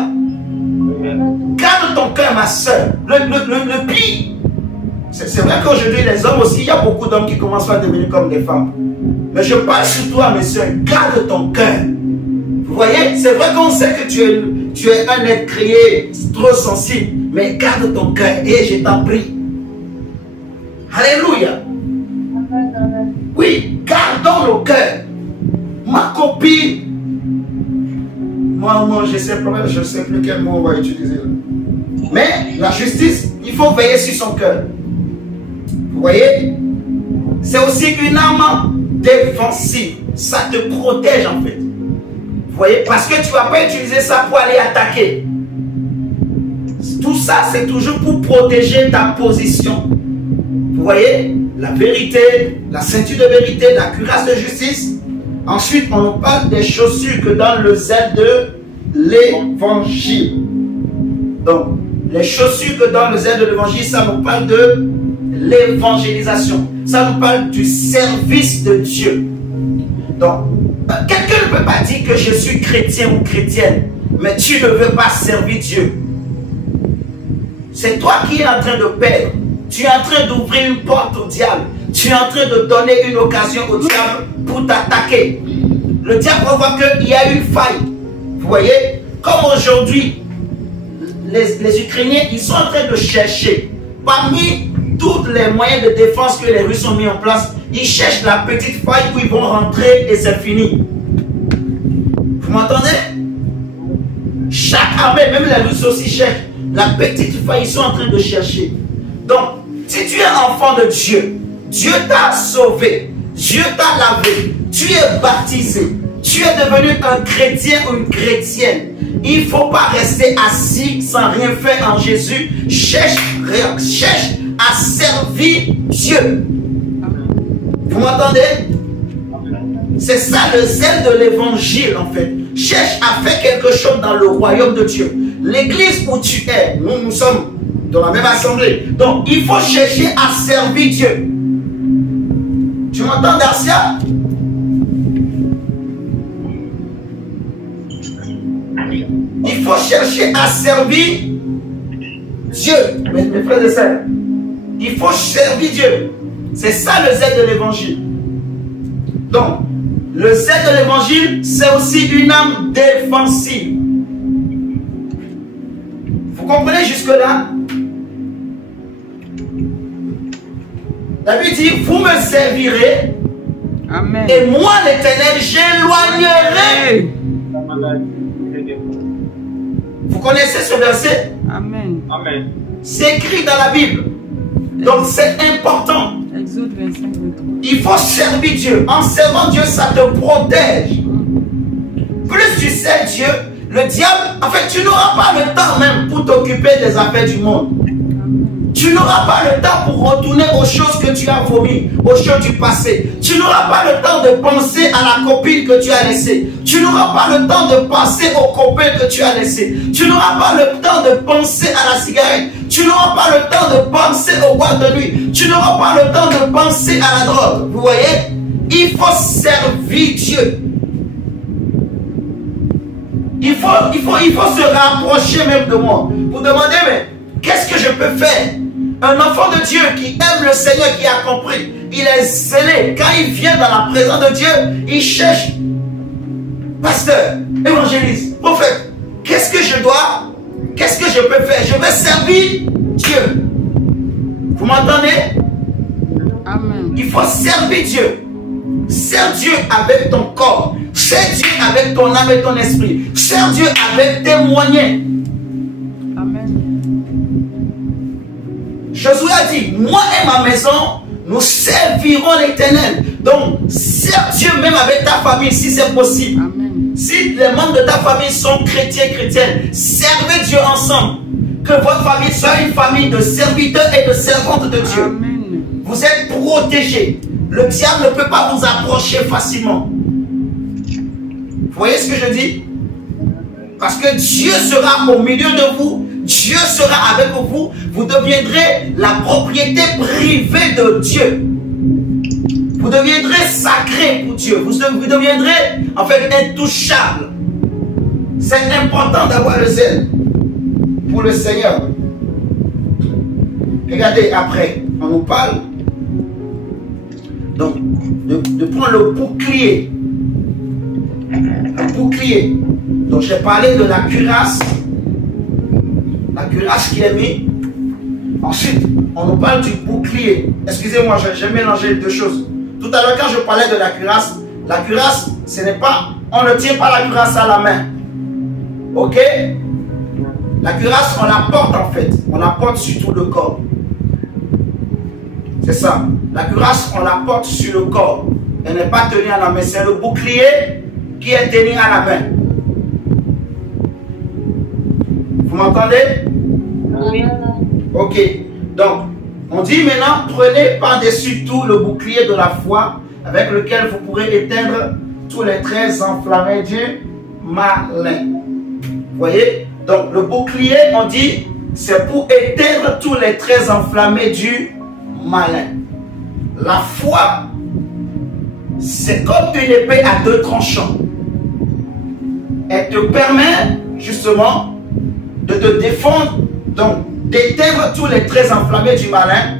Garde ton cœur, ma soeur. Le pire, c'est vrai qu'aujourd'hui, les hommes aussi, il y a beaucoup d'hommes qui commencent à devenir comme des femmes. Mais je parle sur toi, mes soeurs. Garde ton cœur. Vous voyez, c'est vrai qu'on sait que tu es un être créé trop sensible. Mais garde ton cœur et je t'en prie. Alléluia. Oui, gardons nos cœurs. Ma copine. Moi, je sais plus quel mot on va utiliser. Mais la justice, il faut veiller sur son cœur. Vous voyez? C'est aussi une arme défensive. Ça te protège en fait. Vous voyez? Parce que tu ne vas pas utiliser ça pour aller attaquer. Tout ça, c'est toujours pour protéger ta position. Vous voyez? La vérité, la ceinture de vérité, la cuirasse de justice. Ensuite, on parle des chaussures que dans le zèle de l'évangile. Donc, les chaussures que dans le zèle de l'évangile, ça nous parle de l'évangélisation. Ça nous parle du service de Dieu. Donc, quelqu'un ne peut pas dire que je suis chrétien ou chrétienne, mais tu ne veux pas servir Dieu. C'est toi qui es en train de perdre. Tu es en train d'ouvrir une porte au diable. Tu es en train de donner une occasion au diable pour t'attaquer. Le diable voit qu'il y a une faille. Vous voyez? Comme aujourd'hui, les Ukrainiens, ils sont en train de chercher. Parmi tous les moyens de défense que les Russes ont mis en place, ils cherchent la petite faille où ils vont rentrer et c'est fini. Vous m'entendez? Chaque armée, même les Russes aussi cherchent la petite faille. Ils sont en train de chercher. Donc, si tu es enfant de Dieu, Dieu t'a sauvé, Dieu t'a lavé, tu es baptisé, tu es devenu un chrétien ou une chrétienne. Il ne faut pas rester assis sans rien faire en Jésus. Cherche à servir Dieu. Vous m'entendez? C'est ça le zèle de l'évangile en fait. Cherche à faire quelque chose dans le royaume de Dieu. L'église où tu es, nous sommes dans la même assemblée. Donc, il faut chercher à servir Dieu. Tu m'entends, Darcia? Il faut chercher à servir Dieu. Mes frères et sœurs, il faut servir Dieu. C'est ça le zèle de l'évangile. Donc, le zèle de l'évangile, c'est aussi une âme défensive. Vous comprenez jusque-là? David dit, vous me servirez. Amen. Et moi, l'Éternel, j'éloignerai. Vous connaissez ce verset? Amen. Amen. C'est écrit dans la Bible. Donc c'est important. Exode 25, 23. Il faut servir Dieu. En servant Dieu, ça te protège. Plus tu sers Dieu, le diable, en fait, tu n'auras pas le temps même pour t'occuper des affaires du monde. Tu n'auras pas le temps pour retourner aux choses que tu as vomi, aux choses du passé. Tu n'auras pas le temps de penser à la copine que tu as laissée. Tu n'auras pas le temps de penser aux copains que tu as laissés. Tu n'auras pas le temps de penser à la cigarette. Tu n'auras pas le temps de penser aux boîtes de nuit. Tu n'auras pas le temps de penser à la drogue. Vous voyez? Il faut servir Dieu. Il faut se rapprocher même de moi. Pour demander, mais qu'est-ce que je peux faire? Un enfant de Dieu qui aime le Seigneur, qui a compris, il est zélé. Quand il vient dans la présence de Dieu, il cherche pasteur, évangéliste, prophète. Qu'est-ce que je peux faire? Je vais servir Dieu. Vous m'entendez? Amen. Il faut servir Dieu. Sers Dieu avec ton corps. Sers Dieu avec ton âme et ton esprit. Sers Dieu avec tes moyens. Amen. Josué a dit, moi et ma maison, nous servirons l'Éternel. Donc, sers Dieu même avec ta famille si c'est possible. Amen. Si les membres de ta famille sont chrétiens, chrétiennes, servez Dieu ensemble. Que votre famille soit une famille de serviteurs et de servantes de Dieu. Amen. Vous êtes protégés. Le diable ne peut pas vous approcher facilement. Vous voyez ce que je dis? Parce que Dieu sera au milieu de vous. Dieu sera avec vous. Vous deviendrez la propriété privée de Dieu. Vous deviendrez sacré pour Dieu. Vous deviendrez en fait intouchable. C'est important d'avoir le zèle pour le Seigneur. Regardez, après, on nous parle donc de prendre le bouclier. Le bouclier. Donc j'ai parlé de la cuirasse. La cuirasse qui est mise. Ensuite, on nous parle du bouclier. Excusez-moi, j'ai mélangé les deux choses. Tout à l'heure, quand je parlais de la cuirasse, ce n'est pas, on ne tient pas la cuirasse à la main. Ok? La cuirasse, on la porte en fait. On la porte sur tout le corps. C'est ça. La cuirasse, on la porte sur le corps. Elle n'est pas tenue à la main. C'est le bouclier qui est tenu à la main. Vous m'entendez? Oui. Ok. Donc, on dit maintenant, prenez par-dessus tout le bouclier de la foi avec lequel vous pourrez éteindre tous les traits enflammés du malin. Vous voyez? Donc, le bouclier, on dit, c'est pour éteindre tous les traits enflammés du malin. La foi, c'est comme une épée à deux tranchants. Elle te permet, justement, de te défendre, donc, d'éteindre tous les traits enflammés du malin.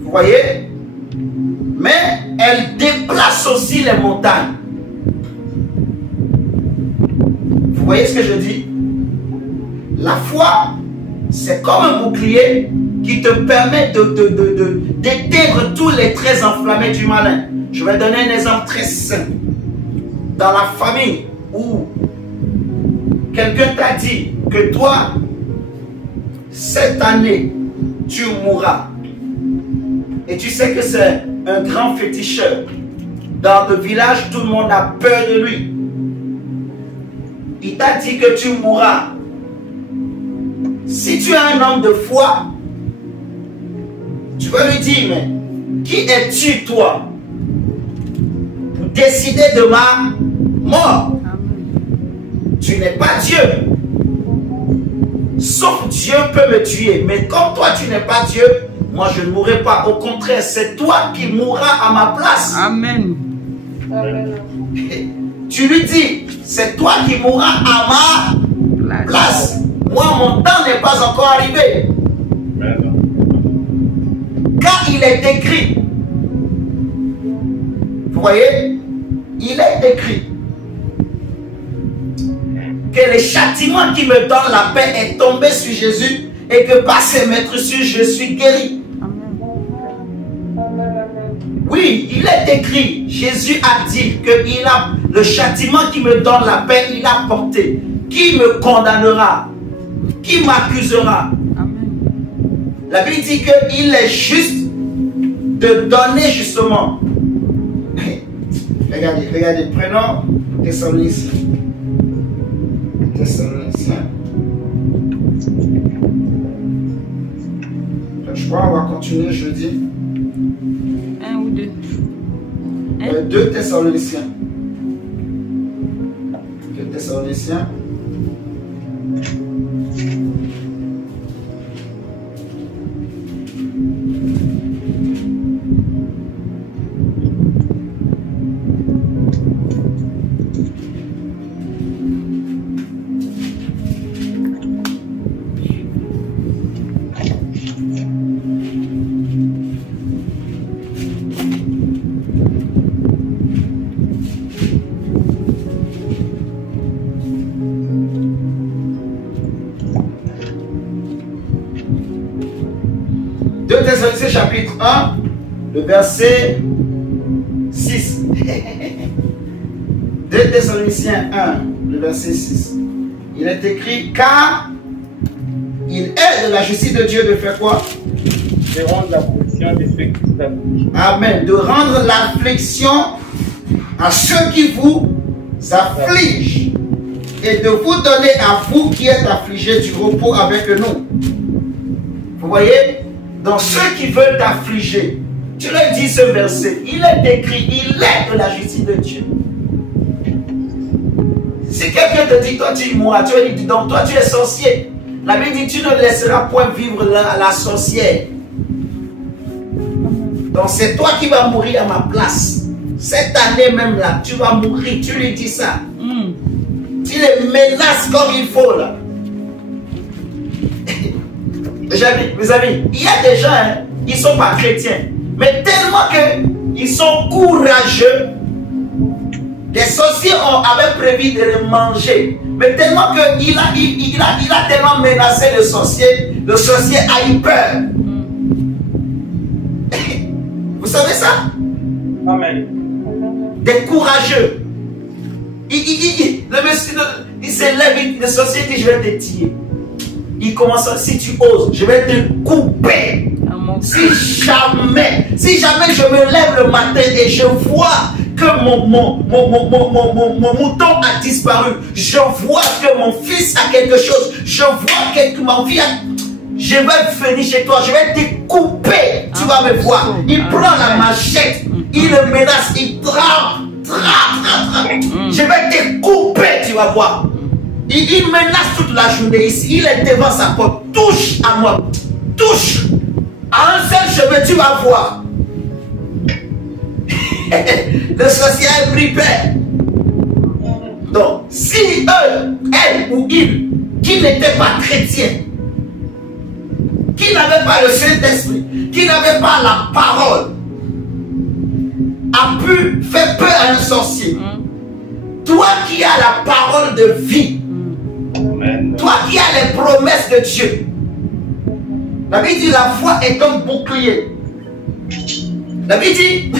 Vous voyez? Mais elle déplace aussi les montagnes. Vous voyez ce que je dis? La foi, c'est comme un bouclier qui te permet d'éteindre tous les traits enflammés du malin. Je vais donner un exemple très simple. Dans la famille où quelqu'un t'a dit que toi, cette année, tu mourras. Et tu sais que c'est un grand féticheur. Dans le village, tout le monde a peur de lui. Il t'a dit que tu mourras. Si tu es un homme de foi, tu vas lui dire, mais qui es-tu toi pour décider de ma mort? Tu n'es pas Dieu. Sauf Dieu peut me tuer. Mais comme toi tu n'es pas Dieu, moi je ne mourrai pas. Au contraire, c'est toi qui mourras à ma place. Amen. Tu lui dis, c'est toi qui mourras à ma place. Moi, mon temps n'est pas encore arrivé. Car il est écrit. Vous voyez? Il est écrit que le châtiment qui me donne la paix est tombé sur Jésus et que par ses maîtresses je suis guéri. Oui, il est écrit. Jésus a dit que le châtiment qui me donne la paix, il a porté. Qui me condamnera? Qui m'accusera? La Bible dit qu'il est juste de donner justement. Regardez, prenons Thessaloniciens. Je crois qu'on va continuer jeudi. 1 ou 2. 2 Thessaloniciens. 2 Thessaloniciens. Thessaloniciens chapitre 1, le verset 6. 2 Thessaloniciens 1, le verset 6. Il est écrit, car il est de la justice de Dieu de faire quoi? De rendre l'affliction de ceux qui s'affligent. Amen. De rendre l'affliction à ceux qui vous affligent et de vous donner à vous qui êtes affligés du repos avec nous. Vous voyez? Donc ceux qui veulent t'affliger, tu leur dis ce verset, il est écrit, il est de la justice de Dieu. Si quelqu'un te dit, toi tu mourras, tu vas dire, donc toi tu es sorcier. La Bible dit, tu ne laisseras point vivre la sorcière. Donc c'est toi qui vas mourir à ma place. Cette année même là, tu vas mourir. Tu lui dis ça. Tu les menaces comme il faut là. Mes amis, il y a des gens, hein, ils ne sont pas chrétiens. Mais tellement qu'ils sont courageux. Les sorciers avaient prévu de les manger. Mais tellement qu'il a tellement menacé le sorcier a eu peur. Vous savez ça? Amen. Des courageux. Le monsieur, il s'élève, le sorcier dit, je vais te tirer. Il commence, si tu oses, je vais te couper. Si jamais je me lève le matin et je vois que mon mouton a disparu, je vois que mon fils a quelque chose, je vois que ma vie a... Je vais venir chez toi, je vais te couper, tu vas me voir. Il prend la machette, il le menace, il trappe. Je vais te couper, tu vas voir. Il menace toute la journée ici, il est devant sa porte, touche à moi, touche. À un seul cheveu, tu vas voir. Le sorcier a pris peur. Donc, si eux, elle ou il, qui n'étaient pas chrétiens, qui n'avaient pas le Saint-Esprit, qui n'avaient pas la parole, a pu faire peur à un sorcier. Toi qui as la parole de vie, toi qui as les promesses de Dieu, la Bible dit la foi est un bouclier. La Bible dit,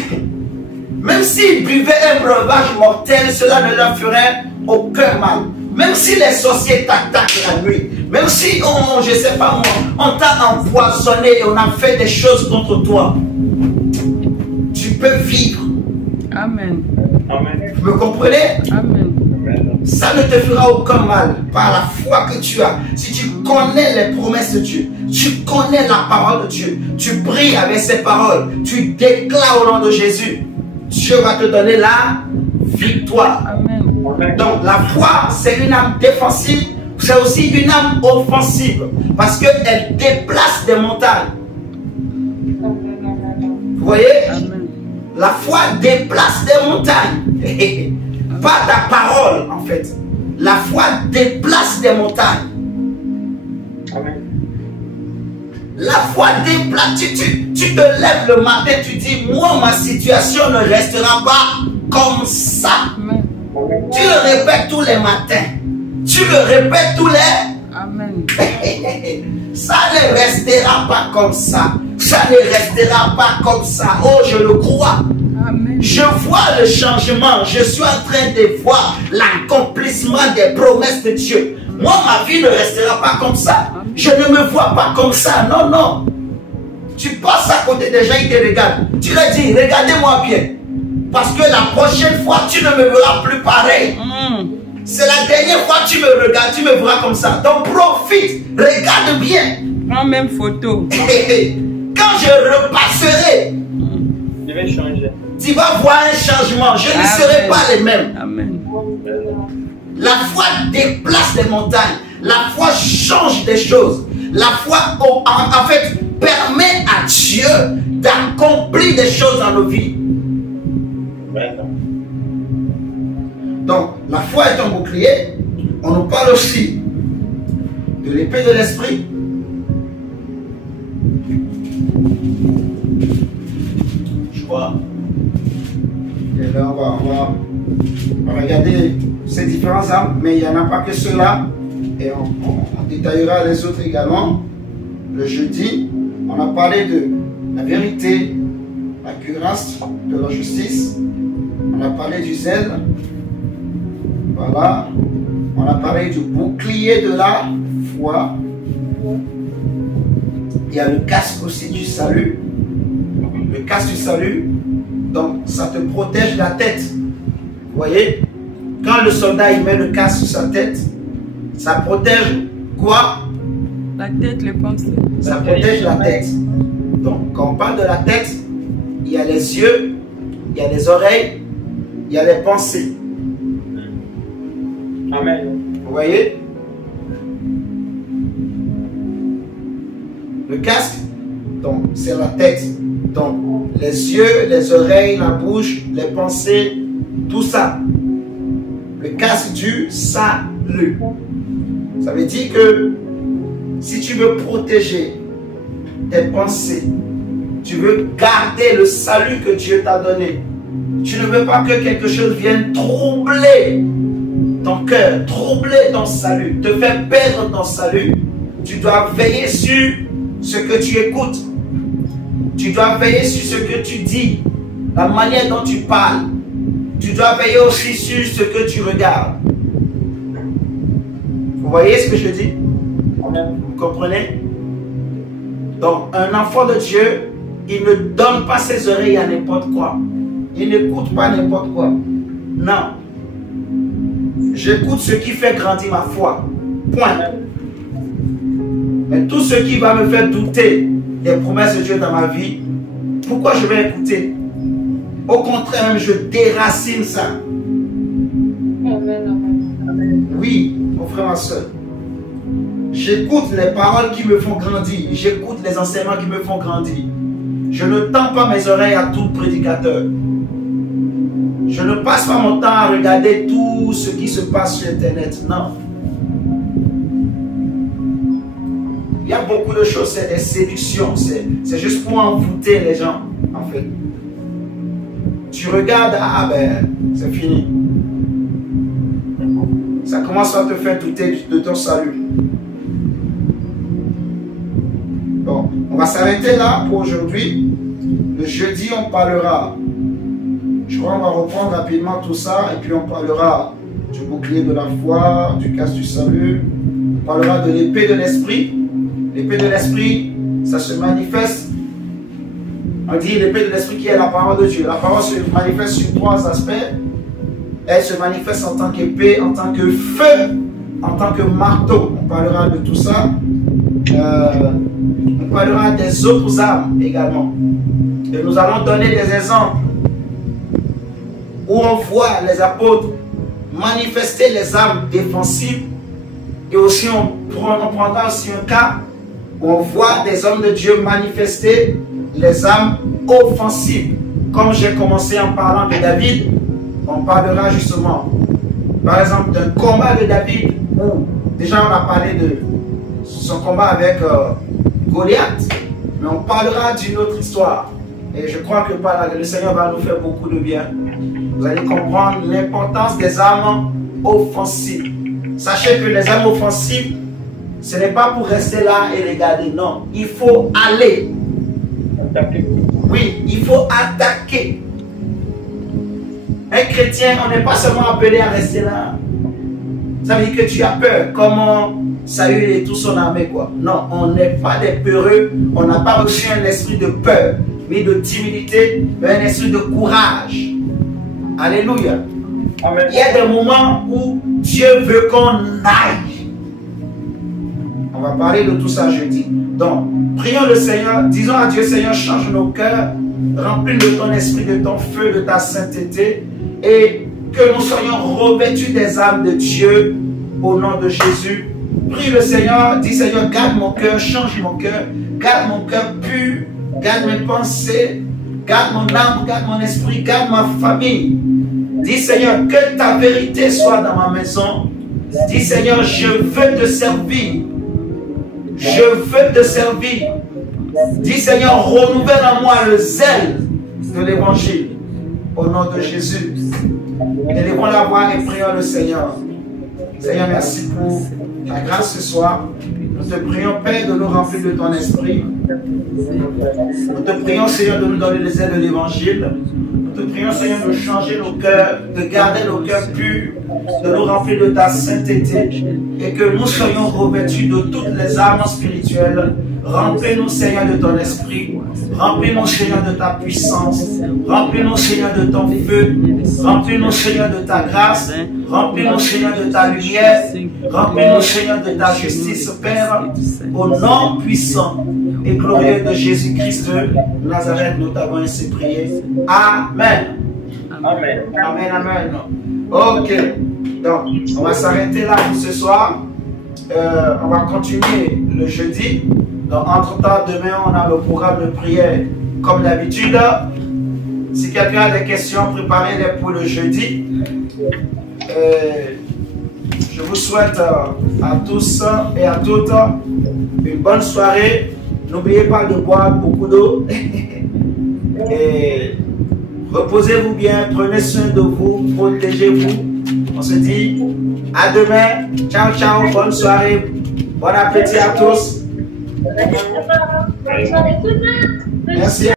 même s'ils buvaient un breuvage mortel, cela ne leur ferait aucun mal. Même si les sorciers t'attaquent la nuit, même si, je ne sais pas moi, on t'a empoisonné et on a fait des choses contre toi, tu peux vivre. Amen. Amen. Vous me comprenez? Amen. Ça ne te fera aucun mal par la foi que tu as. Si tu connais les promesses de Dieu, tu connais la parole de Dieu, tu pries avec ces paroles, tu déclares au nom de Jésus, Dieu va te donner la victoire. Amen. Donc la foi, c'est une âme défensive, c'est aussi une âme offensive, parce qu'elle déplace des montagnes. Vous voyez? Amen. La foi déplace des montagnes. Pas ta parole, en fait. La foi déplace des montagnes. Amen. La foi déplace. Tu te lèves le matin, tu dis, moi, ma situation ne restera pas comme ça. Amen. Tu le répètes tous les matins. Tu le répètes tous les... Amen. Ça ne restera pas comme ça. Ça ne restera pas comme ça. Oh, je le crois. Amen. Je vois le changement. Je suis en train de voir l'accomplissement des promesses de Dieu. Moi, ma vie ne restera pas comme ça. Je ne me vois pas comme ça. Non, non. Tu passes à côté des gens, ils te regardent. Tu leur dis, regardez-moi bien. Parce que la prochaine fois, tu ne me verras plus pareil. C'est la dernière fois que tu me regardes, tu me verras comme ça. Donc profite, regarde bien. Prends même photo. Quand je repasserai, Je vais changer. tu vas voir un changement. Je ne serai pas les mêmes. Amen. La foi déplace les montagnes. La foi change des choses. La foi, en fait, permet à Dieu d'accomplir des choses dans nos vies. Donc, la foi est un bouclier. On nous parle aussi de l'épée de l'esprit. Je crois. Et là, on va regarder ces différentes armes, mais il n'y en a pas que cela. Et on détaillera les autres également. Le jeudi, on a parlé de la vérité, la cuirasse de la justice. On a parlé du zèle. Voilà. On a parlé du bouclier de la foi. Il y a le casque aussi du salut. Le casque du salut, donc ça te protège la tête. Vous voyez? Quand le soldat il met le casque sur sa tête, ça protège quoi? La tête, les pensées. Ça protège la tête. Donc quand on parle de la tête, il y a les yeux, il y a les oreilles, il y a les pensées. Amen. Vous voyez? Le casque, donc, c'est la tête. Donc, les yeux, les oreilles, la bouche, les pensées, tout ça. Le casque du salut. Ça veut dire que si tu veux protéger tes pensées, tu veux garder le salut que Dieu t'a donné, tu ne veux pas que quelque chose vienne troubler ton cœur, troubler ton salut, te faire perdre ton salut, tu dois veiller sur ce que tu écoutes. Tu dois veiller sur ce que tu dis, la manière dont tu parles. Tu dois veiller aussi sur ce que tu regardes. Vous voyez ce que je dis? Vous comprenez? Donc, un enfant de Dieu, il ne donne pas ses oreilles à n'importe quoi. Il n'écoute pas n'importe quoi. Non. J'écoute ce qui fait grandir ma foi. Point. Mais tout ce qui va me faire douter des promesses de Dieu dans ma vie, pourquoi je vais écouter? Au contraire, je déracine ça. Oui, mon frère, ma soeur. J'écoute les paroles qui me font grandir. J'écoute les enseignements qui me font grandir. Je ne tends pas mes oreilles à tout prédicateur. Je ne passe pas mon temps à regarder tout ce qui se passe sur Internet. Non. Il y a beaucoup de choses, c'est des séductions. C'est juste pour envoûter les gens, en fait. Tu regardes, ah ben, c'est fini. Ça commence à te faire douter de ton salut. Bon, on va s'arrêter là pour aujourd'hui. Le jeudi, on parlera. Je crois qu'on va reprendre rapidement tout ça et puis on parlera du bouclier de la foi, du casque du salut. On parlera de l'épée de l'esprit. L'épée de l'esprit, ça se manifeste. On dit l'épée de l'esprit qui est la parole de Dieu. La parole se manifeste sur trois aspects. Elle se manifeste en tant qu'épée, en tant que feu, en tant que marteau. On parlera de tout ça. On parlera des autres armes également. Et nous allons donner des exemples où on voit les apôtres manifester les armes défensives. Et aussi on prendra aussi un cas où on voit des hommes de Dieu manifester les armes offensives. Comme j'ai commencé en parlant de David, on parlera justement, par exemple, d'un combat de David, où déjà on a parlé de son combat avec Goliath, mais on parlera d'une autre histoire. Et je crois que le Seigneur va nous faire beaucoup de bien. Vous allez comprendre l'importance des armes offensives. Sachez que les armes offensives, ce n'est pas pour rester là et regarder, non. Il faut aller. Oui, il faut attaquer. Un chrétien, on n'est pas seulement appelé à rester là. Ça veut dire que tu as peur. Comment Saül et tout son armée, quoi. Non, on n'est pas des peureux. On n'a pas reçu un esprit de peur, mais de timidité, mais un esprit de courage. Alléluia. Amen. Il y a des moments où Dieu veut qu'on aille. On va parler de tout ça jeudi. Donc, prions le Seigneur, disons à Dieu, Seigneur, change nos cœurs, remplis de ton esprit, de ton feu, de ta sainteté, et que nous soyons revêtus des armes de Dieu au nom de Jésus. Prie le Seigneur, dis Seigneur, garde mon cœur, change mon cœur, garde mon cœur pur, garde mes pensées, garde mon âme, garde mon esprit, garde ma famille. Dis Seigneur, que ta vérité soit dans ma maison. Dis Seigneur, je veux te servir. Je veux te servir. Dis Seigneur, renouvelle en moi le zèle de l'évangile. Au nom de Jésus. Élevons la voix et prions le Seigneur. Seigneur, merci pour ta grâce ce soir. Nous te prions, Père, de nous remplir de ton esprit. Nous te prions, Seigneur, de nous donner les ailes de l'évangile. Nous te prions, Seigneur, de changer nos cœurs, de garder nos cœurs purs, de nous remplir de ta sainteté et que nous soyons revêtus de toutes les armes spirituelles. Remplis-nous, Seigneur, de ton esprit. Remplis-nous, Seigneur, de ta puissance. Remplis-nous, Seigneur, de ton feu. Remplis-nous, Seigneur, de ta grâce. Remplis-nous, Seigneur, de ta lumière. Remplis-nous, Seigneur, de ta justice, Père. Au nom puissant et glorieux de Jésus-Christ de Nazareth, nous t'avons ainsi prié. Amen. Amen. Amen, amen. Ok. Donc, on va s'arrêter là pour ce soir. on va continuer le jeudi. Donc, entre-temps, demain, on a le programme de prière comme d'habitude. Si quelqu'un a des questions, préparez-les pour le jeudi. Je vous souhaite à tous et à toutes une bonne soirée. N'oubliez pas de boire beaucoup d'eau. Et reposez-vous bien, prenez soin de vous, protégez-vous. On se dit à demain. Ciao, ciao, bonne soirée. Bon appétit à tous. Merci.